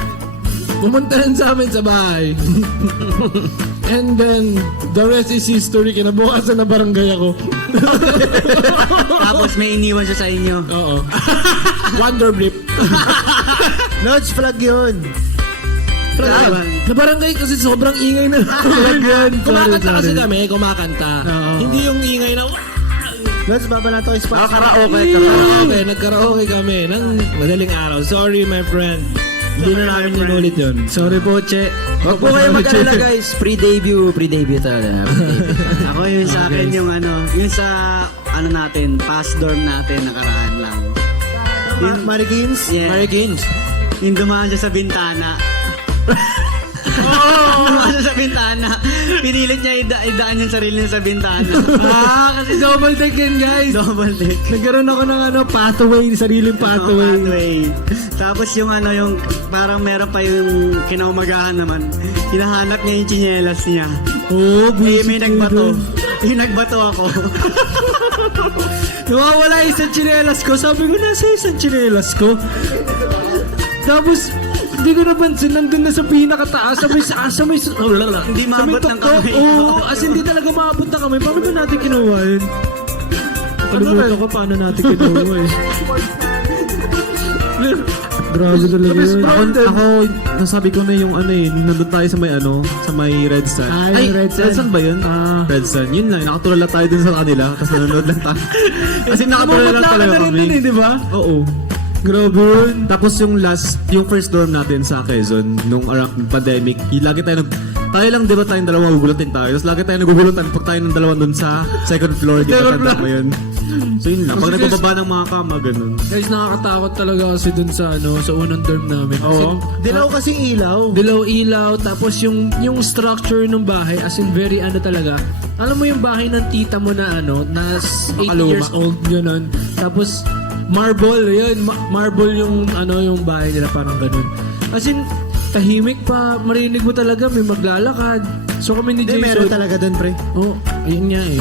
Pumunta rin sa amin sa bahay. And then, the rest is history. Kinabukasan na barangay ako. Tapos may iniwan siya sa inyo. Oo. Wonder Blip. Notch flag yun. Na barangay kasi sobrang ingay na. Kumakanta kasi kami, kumakanta. Hindi yung ingay na, Notch, baba na ito yung spot. karaoke. Nagkaraoke kami ng madaling araw. Sorry, my friend. Hindi na namin ninulit yun. Sorry po, Che. Huwag po kayo mag-alala, guys. Pre-debut talaga. Ako yun sa akin yung yung sa natin, past dorm natin, nakaraan lang. Marigins. Yeah. Marigins. Yung dumaan siya sa bintana. Dumaan siya sa bintana. Pinilit niya idaan yung sarili niya sa bintana. Kasi double deck yan, guys. Double deck. Nagkaroon ako ng pathway, sariling pathway. Pathway. Tapos yung yung parang meron pa yung kinaumagahan naman. Hinahanap niya yung tsinelas niya. Oo, May nagbato. Yung nagbato ako. Nawawala yung isang tsinelas ko. Sabi ko, nasa isang tsinelas ko. Tapos, hindi ko napansin, nandun na sa pinakataas, Hindi maabot ng kamay. Oo, as hindi talaga maabot ng kamay. Paano ba natin kinuha yun? Kalimutan ko paano natin kinuha eh. Grabe talaga yun. Ako, nasabi ko na yung nandun tayo sa may Red Sun. Ay, Red Sun. Ba yun? Red Sun. Yun lang, nakatulala tayo dun sa kanila, tapos nanonood lang tayo. Kasi nakatulala lang talaga kami. Din, di ba? Oo. Grabe yun. Tapos yung first dorm natin sa Quezon, nung pandemic, lagi tayo lang, di ba tayong dalawa magugulutin tayo? Tapos lagi tayo nagugulutan pag tayo ng dalawa dun sa second floor, di ba tanda mo yun? So yun lang, pag nagbababa ng mga kama, ganun. Guys, nakakatakot talaga kasi dun sa unang dorm namin. Kasi, Dilaw kasi ilaw. dilaw-ilaw, tapos yung structure ng bahay, as in very talaga. Alam mo yung bahay ng tita mo na na 80 years old, gano'n. Tapos, marble, yun. Marble yung yung bahay nila, parang ganun. As in, tahimik pa, marinig mo talaga, may maglalakad. So kami ni Hindi, Jason. meron talaga dun, pre. Oh, ayun nga eh.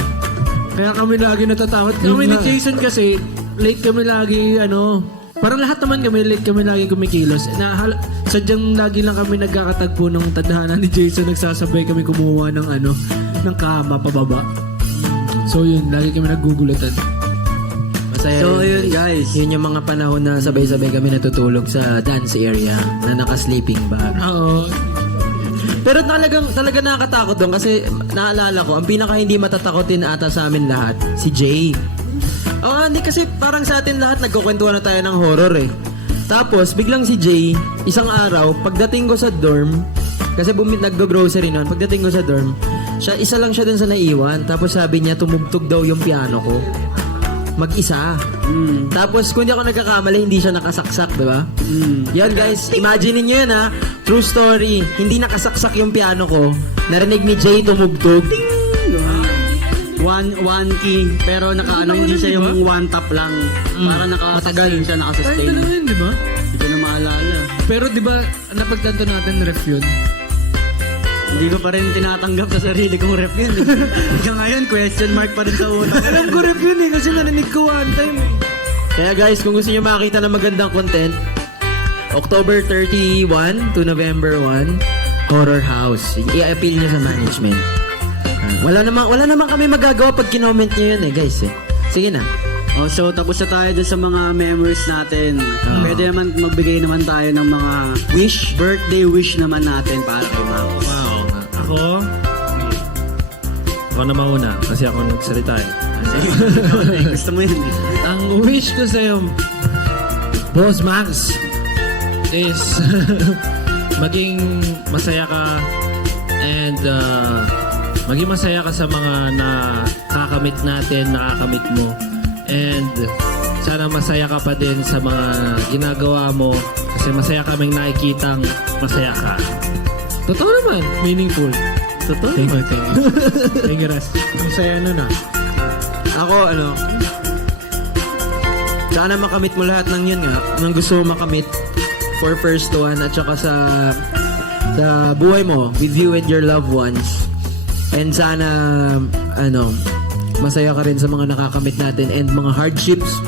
Kaya kami lagi natatakot. Kami ni Jason kasi, late kami lagi, parang lahat naman kami, late kami lagi kumikilos. Sadyang lagi lang kami nagkakatagpo ng tadhana ni Jason. Nagsasabay kami kumuha ng kama pababa. So yun, lagi kami nagugulutan. Masaya So, rin, yun, guys. Yun yung mga panahon na sabay-sabay kami natutulog sa dance area na naka-sleeping bag. Oo. Pero talaga nakakatakot doon kasi naalala ko, ang pinaka hindi matatakotin ata sa amin lahat, si Jay. Hindi kasi parang sa atin lahat nagkukwentuhan na tayo ng horror eh. Tapos biglang si Jay, isang araw, pagdating ko sa dorm, kasi naggo-grocery noon, pagdating ko sa dorm, isa lang siya dun sa naiwan. Tapos sabi niya, tumugtog daw yung piano ko. Mag-isa. Tapos kung hindi ako nagkakamali, hindi siya nakasaksak, di ba? Yan guys, imagine niyo yan ha. True story. Hindi nakasaksak yung piano ko. Narinig ni Jay tumugtog. One key, pero hindi siya yung one tap lang. Para naka-sustain siya, Ay, naka-sustain. talaga yun, di ba? Hindi ko na maalala. Pero di ba, napagtanto natin ref yun? Hindi ko pa rin tinatanggap sa sarili kong rep yun. Hanggang ngayon, question mark pa rin sa utak. Alam ko ref yun eh, kasi narinig ko one time eh. Kaya guys, kung gusto niyo makita ng magandang content, October 31 to November 1, Horror House. I-appeal niyo sa management. Wala naman kami magagawa pag kinoment niyo yun eh, guys eh. Sige na. So tapos na tayo dun sa mga memories natin. Pwede naman magbigay naman tayo ng mga birthday wish naman natin para kay Max. Wow. Ako na mauna kasi ako nagsalita eh. Gusto mo yun eh. Ang wish ko sa'yo, Boss Max, is maging masaya ka and maging masaya ka sa mga nakakamit natin, nakakamit mo. And sana masaya ka pa din sa mga ginagawa mo kasi masaya kaming nakikitang masaya ka. Totoo naman, meaningful. Totoo naman. Thank you, Ras. Ang saya nun ah. Ako, sana makamit mo lahat ng yun nga, ng gusto mo makamit for first one at saka sa buhay mo, with you and your loved ones. And sana, masaya ka rin sa mga nakakamit natin and mga hardships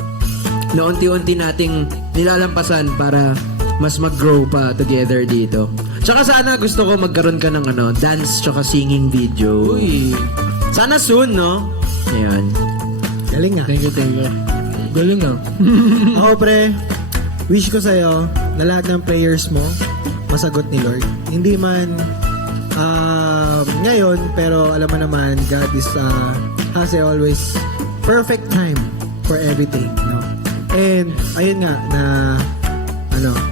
na unti-unti nating nilalampasan para mas mag-grow pa together dito. Tsaka sana gusto ko magkaroon ka ng dance tsaka singing video. Uy, Sana soon, no? Ayan. Galing nga. thank you. Galing ah. Ako pre, wish ko sa'yo na lahat ng prayers mo masagot ni Lord. Hindi man ngayon, pero alam mo naman, God is has always perfect time for everything, no? And ayun nga na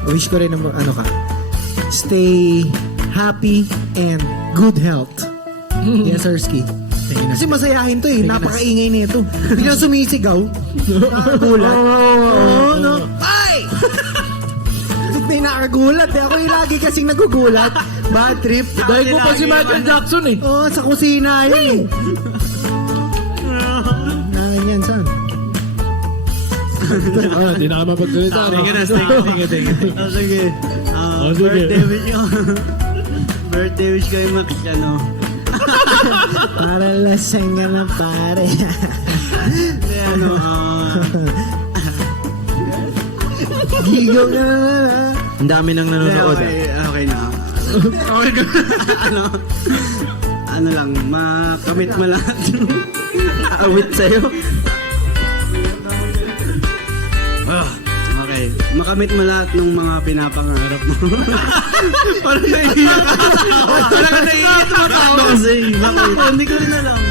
wish ko rin na stay happy and good health. Yes, Sirski. Kasi masayahin to eh. Napakaingay nito. Biglang sumisigaw. Nakakagulat. Oo, no? Ay! Bakit may nakakagulat eh? Ako yung lagi kasing nagugulat. Bad trip. Dahil ko pa si Michael Jackson eh. Oo, sa kusina yun eh. Nakin yan, saan? Hindi na ka mapagsalita. Thank you. Sige. Birthday wish ko. Birthday wish ko yung Max, Para lasang nga na pare. Gigaw ka na ha. Ang dami nang nanonood. Okay na. Okay ka. Ano lang, makamit mo lang. Awit sa'yo. Okay. Makamit mo lahat ng mga pinapangarap mo. Parang naiiyak ka. Parang naiiyak ka. Hindi ko rin alam.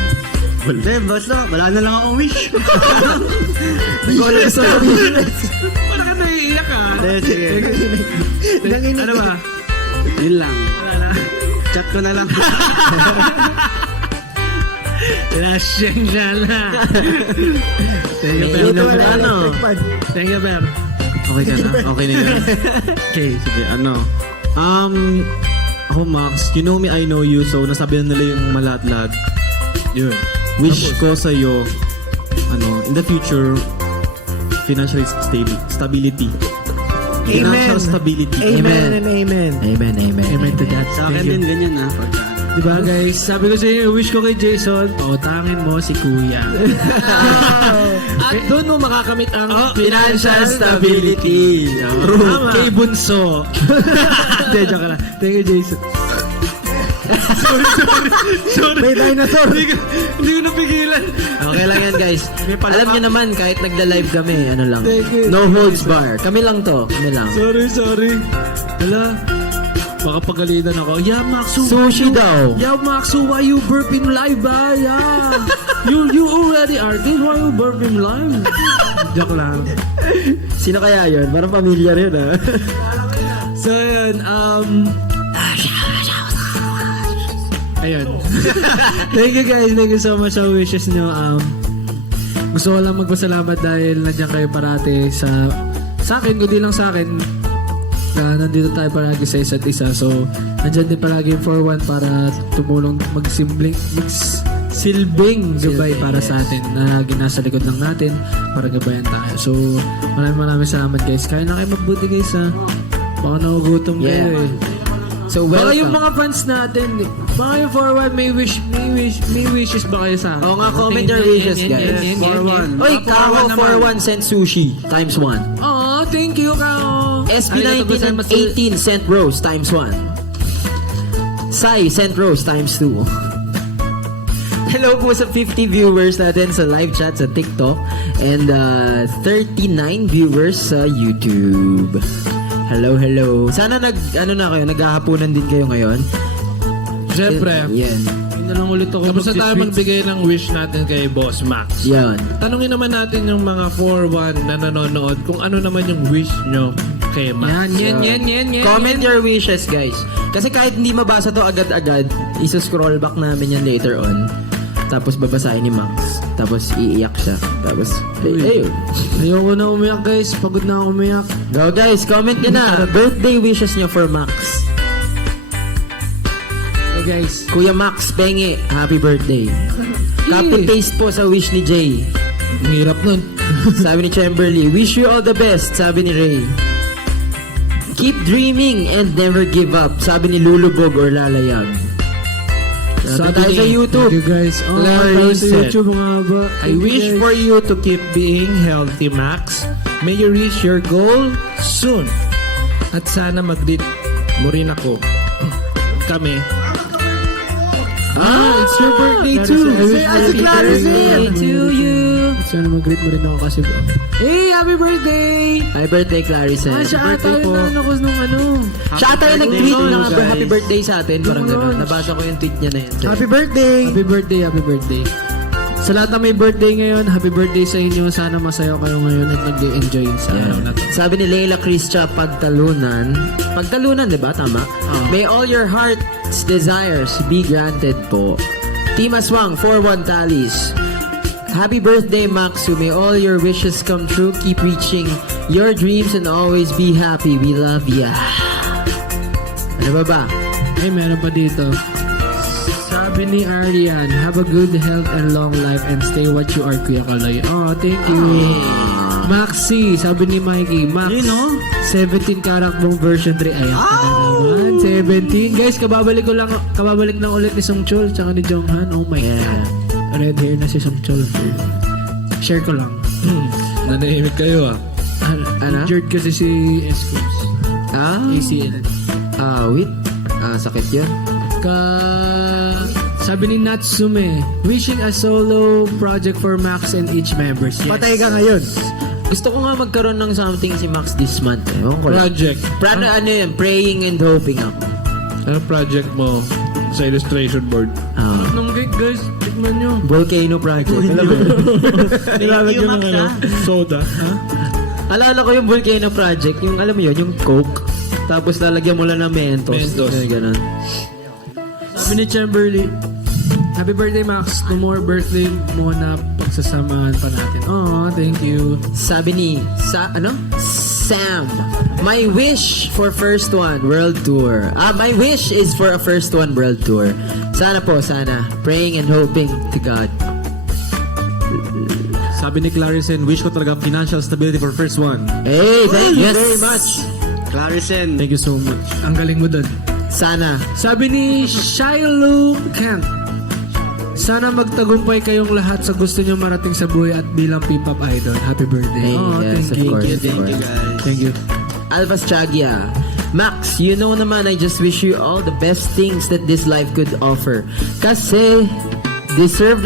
Hindi, basta. Wala na lang akong wish. Parang ka naiiyak ka. Sige. Ano ba? Yun lang. Chat ko na lang. Lasyan na. Thank you, Ito Per. wala, Thank you, Per. Okay ka na? Okay na yun? Okay, sige, ako Max, you know me, I know you, so nasabi na nila yung malahat-lahat. Yun. Wish ko sa'yo, in the future, financial stability. Financial stability. Amen and amen. Amen. Amen to that. Sa akin din ganyan pagka Diba guys? Sabi ko sa inyo, wish ko kay Jason, tangin mo si Kuya. At doon mo makakamit ang Financial stability. Tama. Kay Bunso. Hindi, joke lang. Thank you, Jason. Sorry. May dinosaur. Hindi ko napigilan. Okay lang yan, guys. Alam niyo naman, kahit nagda-live kami, ano lang. Thank you. No holds bar. Kami lang to. Kami lang. Sorry. Hala. Baka pagalitan ako. Yeah, Maxu. Sushi daw. Yeah, Maxu, why you burping live, ba? Yeah. You already artist. Why you burping live? Joke lang. Sino kaya yun? Parang familiar yun, ha? So, yun. Ayun. Thank you guys. Thank you so much sa wishes nyo. Gusto ko lang magpasalamat dahil nandiyan kayo parati sa akin, kundi lang sa akin. Nandito tayo palagi sa isa't isa. So, nandiyan din palagi yung 4-1 para tumulong magsilbing gabay para sa atin na ginasa likod lang natin para gabayan tayo. So, maraming salamat guys. Kaya na kayo magbuti guys ha. Baka nagugutom kayo eh. So, Baka welcome. yung mga fans natin, baka yung 4-1 may wishes ba kayo sa akin? Oo nga, comment your wishes, guys. 4-1. Oy, Kako 4-1 sent sushi times 1. Oh, thank you, Kao. SB19 and 18 sent rose times 1. Sai sent rose times 2. Hello po sa 50 viewers natin sa live chat sa TikTok and 39 viewers sa YouTube. Hello. Sana naghahapunan din kayo ngayon. Siyempre, Yan. yun na lang ulit ako. Kamusta tayo magbigay ng wish natin kay Boss Max? Yan. Tanungin naman natin yung mga 4-1 na nanonood kung ano naman yung wish nyo kay Max. Yan. Comment your wishes, guys. Kasi kahit hindi mabasa to agad-agad, isa-scroll back namin yan later on. Tapos babasahin ni Max. Tapos iiyak siya. Tapos, ayun. Ayoko na umiyak guys. Pagod na ako umiyak. Go guys, comment nyo na. Birthday wishes nyo for Max. Hey guys. Kuya Max Penge, happy birthday. Copy paste po sa wish ni Jay. Ang hirap nun. Sabi ni Chamberlain, wish you all the best. Sabi ni Ray. Keep dreaming and never give up. Sabi ni Lulubog or Lalayag. Sabi tayo sa YouTube. Thank you guys. Oh, tayo Larry sa said, YouTube mga ba. I wish for you to keep being healthy, Max. May you reach your goal soon. At sana mag-date mo rin ako. Kami. It's your birthday too. I wish happy birthday to you. Sana mag-greet mo rin ako kasi hey, happy birthday! Happy birthday, Clarissa. Siya ata yung naano ko nung ano. Siya ata yung nag-tweet birthday, ng guys. happy birthday sa atin. Parang Yung gano'n. launch. Nabasa ko yung tweet niya na yun. Happy birthday! Happy birthday. Sa lahat na may birthday ngayon, happy birthday sa inyo. Sana masaya kayo ngayon at nag-enjoy sa araw na to. Sabi ni Leila Cristia, Pagtalunan, di ba? Tama? May all your heart's desires be granted po. Team Aswang, 4-1 tallies. Happy birthday, Maxu. May all your wishes come true. Keep reaching your dreams and always be happy. We love ya. Ano ba? Ay, meron pa dito. Sabi ni Arian, have a good health and long life and stay what you are, Kuya Kaloy. Oh, thank you. Maxi, sabi ni Mikey, Max, 17 karak mong version 3. Ayan ka na naman. 17. Guys, kababalik lang ulit ni Song Chol tsaka ni Jonghan. Oh my God. Red hair na si Song Chol. Share ko lang. Nanahimik kayo ah. Ano? Injured kasi si Escos. ACL. Wait. Sakit yun. Sabi ni Natsume, wishing a solo project for Max and each members. Yes. Patay ka ngayon. Gusto ko nga magkaroon ng something si Max this month. Ewan ko lang. Project. Ano yan? Praying and hoping ako. Ano project mo sa illustration board? Nung guys, tikman nyo. Volcano Project. Alam mo yun? Nilalagyan ng ano? Soda. Alala ko yung Volcano Project. Yung alam mo yun, yung Coke. Tapos lalagyan mo lang ng Mentos. Mentos. Ganun. Sabi ni Chamberlain, happy birthday Max, no more birthday mo na pagsasamahan pa natin. Oh, thank you. Sabi ni, Sam, my wish for first one world tour. My wish is for a first one world tour. Sana. Praying and hoping to God. Sabi ni Clarison, wish ko talaga financial stability for first one. Hey, thank you very much. Clarison. Thank you so much. Ang galing mo dun. Sana. Sabi ni Shiloh Kent, sana magtagumpay kayong lahat sa gusto nyo marating sa buhay at bilang P-pop idol. Happy birthday. Yes, of course, of course. Thank you. Alvas Chagia. Max, you know naman, I just wish you all the best things that this life could offer. Kasi, deserve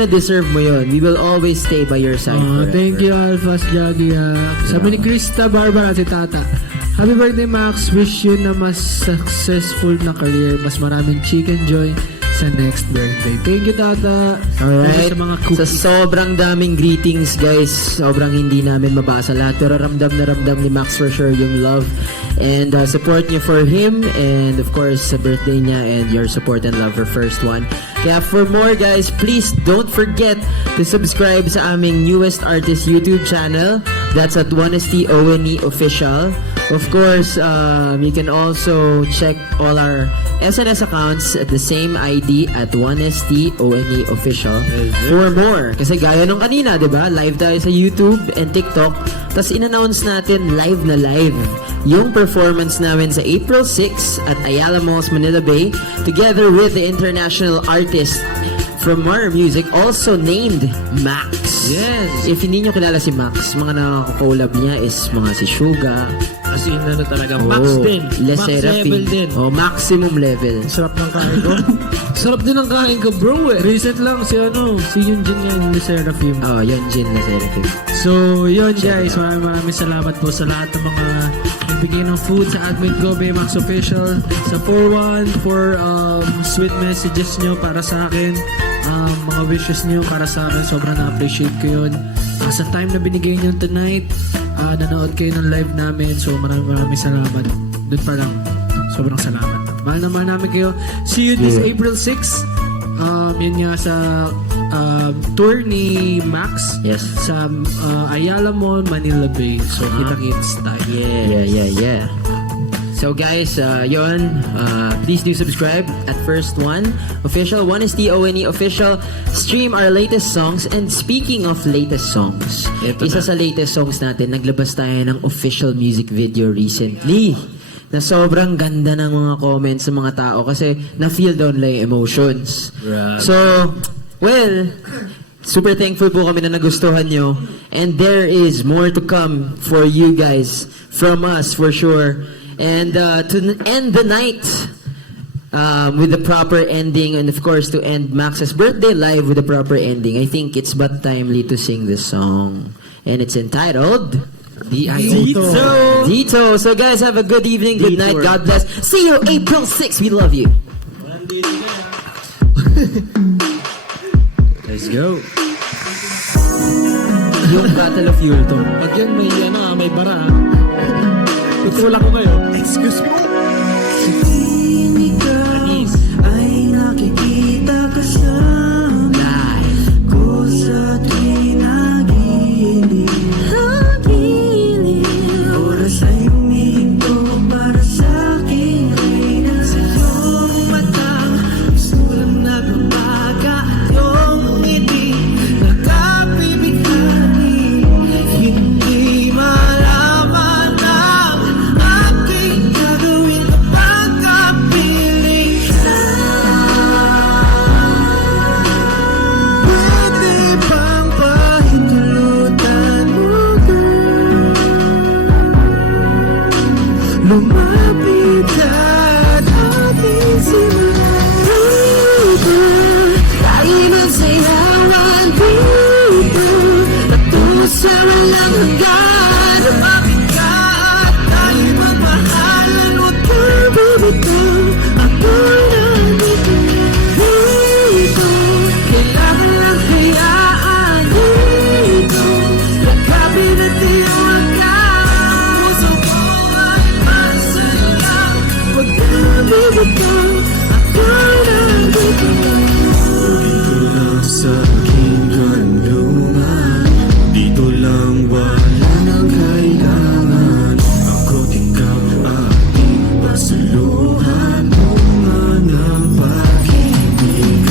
mo yun. We will always stay by your side forever. Thank you, Alphas Jagia. Sabi ni Krista Barbara, si Tata. Happy birthday, Max. Wish you na mas successful na career. Mas maraming chicken joy sa next birthday. Thank you, Tata. Alright. Sa mga Sa cookies. sobrang daming greetings, guys. Sobrang hindi namin mabasa lahat. Pero ramdam na ramdam ni Max for sure yung love and support niyo for him. And of course, sa birthday niya and your support and love for first one. Kaya for more, guys, please don't forget to subscribe sa aming newest artist YouTube channel. That's at 1ST ONE Official. Of course, you can also check all our SNS accounts at the same ID at 1ST ONE Official for more. Kasi gaya nung kanina, di ba? Live tayo sa YouTube and TikTok. Tapos in-announce natin live na live yung performance namin sa April 6 at Ayala Malls, Manila Bay, together with the international artist from Mar Music, also named Max. Yes. If hindi nyo kilala si Max, mga nakaka-collab niya is mga si Suga, As in, ano talaga, max din. Le Max level din. maximum level. Sarap ng kain ko. Sarap din ang kain ko, bro eh. Recent lang si Yunjin nga yung Seraphim. Oh, yun, Jin na Seraphim. So, yun guys, maraming salamat po sa lahat ng mga nagbigay ng food sa admin ko, Baymax Official, sa 4-1 for sweet messages nyo para sa akin, mga wishes nyo para sa akin, sobrang na-appreciate ko yun. Sa time na binigay nyo tonight, nanood kayo ng live namin, so maraming salamat. Doon pa lang, sobrang salamat. Mahal naman namin kayo. See you this April 6. Yun nga sa tour ni Max. Yes. Sa Ayala Mall, Manila Bay. So, kita-kits tayo. Yeah. So guys, yun, please do subscribe at First One Official, 1ST ONE Official. Stream our latest songs. And speaking of latest songs, isa sa latest songs natin, naglabas tayo ng official music video recently na sobrang ganda ng mga comments ng mga tao kasi na-feel down lang yung emotions. So, well, super thankful po kami na nagustuhan nyo. And there is more to come for you guys from us for sure. And to end the night with the proper ending, and of course to end Max's birthday live with the proper ending, I think it's but timely to sing this song. And it's entitled Dito. So guys, have a good evening, good night, God bless. See you April 6. We love you. Let's go. Yung Battle of Yulton. Pag yan may bara. Tutulak ko kayo. Excuse me. Anis. Ay nakikita ka sa Live. ko sa tinagilig. Oras ay huminto para sa'kin ay nasa iyong matang sulang nagmamaga at iyong ngiti nakabibighani. Hindi malaman ang aking gagawin kapag kapiling ka. Pwede bang pahintulutan mo ko? Lumapit at ating simulan. Tayo magsayawan dito patungo sa walang hanggan. Lumapit ka at tayo magmahalan. Huwag kang bumitaw, ako'y nandito. Dito, kailangan lang hayaan dito. Yakapin at iyong wakas. Puso ko ay masayaw. Huwag kang bumitaw, ako'y nandito. Dito lang sa aking kanlungan. Dito lang wala nang kailangan. Ako't ikaw aking pasaluhan. Bunga ng pag-ibig.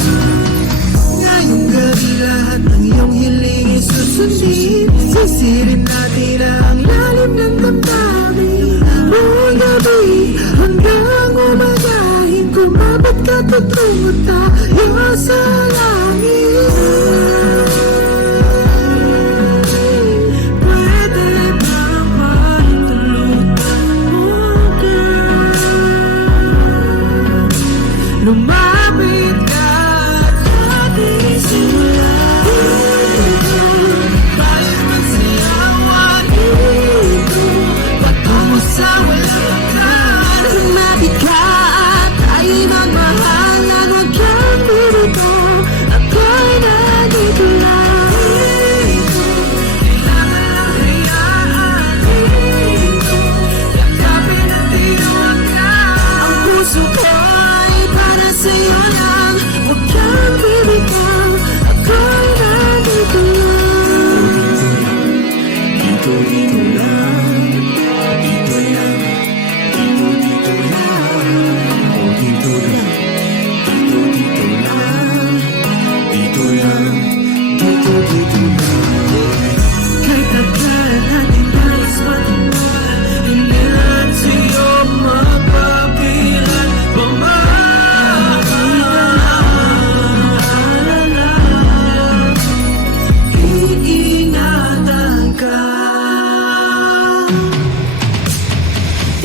Ngayong gabi lahat ng iyong hiling isusundin. Sisirin natin ang lalim ng damdamin. Buong gabi hanggang umaga. tutungo tayo sa langit. Pwede bang matulutan mo, girl? Lumapit ka at ating simulan. Tayo magsiyawan dito patungo sa walang hanggan. Lumapit ka at tayo'y magmahalan. Huwag kang bibitaw, ako'y nandito lang. Kailangan lang hayaan dito. Yakapin at tinawagan. Ang puso ko'y para sa'yo lang. Huwag kang bibitaw, ako'y nandito lang. Dito lang. Dito lang. Dito lang. Dito lang. Dito lang. Dito lang. Dito lang. Kahit tagal natin nais matutunan, hindi lang sa'yo mapapilan pa man. Iingatan ka.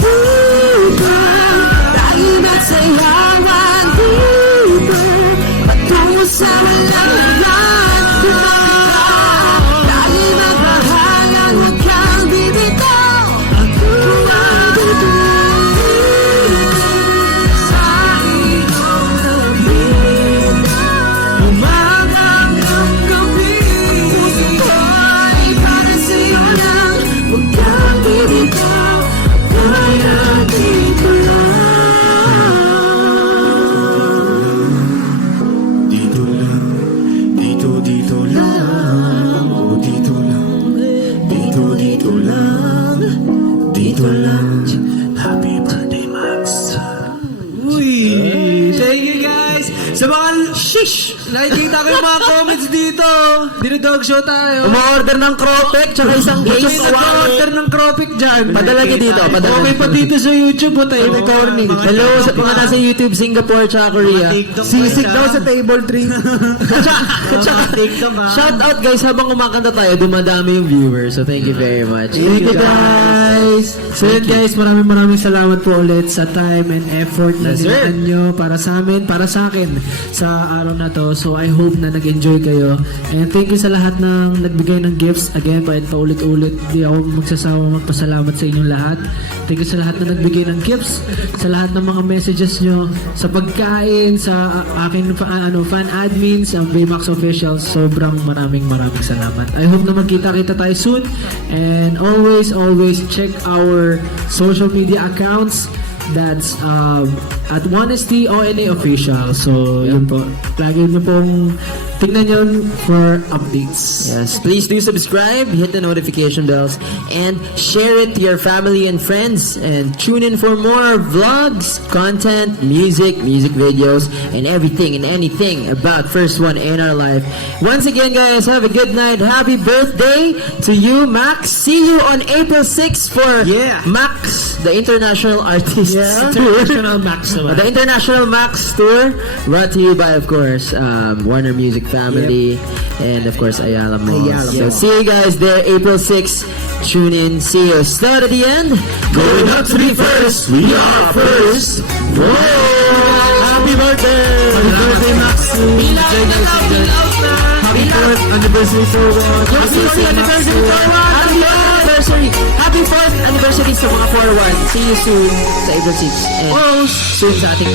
Diba, tayo nagsayawan dito patungo sa walang hanggan. Tayo magbahalan, huwag kang bibitaw. Ako nandito sa iyong tabi. Umaga hanggang gabi, puso ko'y para sa'yo lang. Huwag kang bibitaw, ako'y nandito lang. Dito lang, dito lang, oh dito lang, dito lang, dito lang. Happy birthday, Max. Uy! Thank you guys! Sa mga... Shish! Nakikita ko yung mga comments dito. Dinodog show tayo. Umorder ng cropek tsaka isang May case. nag-order ng cropik dyan. Padala ka dito, padala. Okay pa dito sa YouTube. Buta yung recording. Hello sa mga nasa YouTube, Singapore, tsaka Korea. Sisig daw sa table 3. Shout out guys, habang kumakanta tayo, dumadami yung viewers. So thank you very much. Thank you guys. So yun guys, maraming salamat po ulit sa time and effort na Yes, sir. nilaan nyo para sa amin, para sa akin sa araw na to. So I hope na nag-enjoy kayo. And thank you sa lahat ng nagbigay ng gifts. Again, paulit-ulit, di ako magsasawa magpasalamat sa inyong lahat. Thank you sa lahat na nagbigay ng gifts, sa lahat ng mga messages nyo, sa pagkain, sa akin fan admins, ang Baymax Official. Sobrang maraming salamat. I hope na magkita-kita tayo soon. And always check our social media accounts. That's at Honesty ONA Official. So, yun po. Lagi nyo pong tignan yun for updates. Yes, please do subscribe, hit the notification bells, and share it to your family and friends. And tune in for more vlogs, content, music videos, and everything and anything about First One in our life. Once again, guys, have a good night. Happy birthday to you, Max. See you on April 6th for Max, the international artist. International Max naman. The International Max Tour, brought to you by, of course, Warner Music Family, and of course, Ayala Malls. So see you guys there, April 6th. Tune in, see you. Start at the end. Going up to be first. We are first. Whoa! Happy birthday! Happy birthday, Max. Happy 4th anniversary for one. Happy 4th anniversary sa mga 4-1. See you soon sa April 6th. And soon sa ating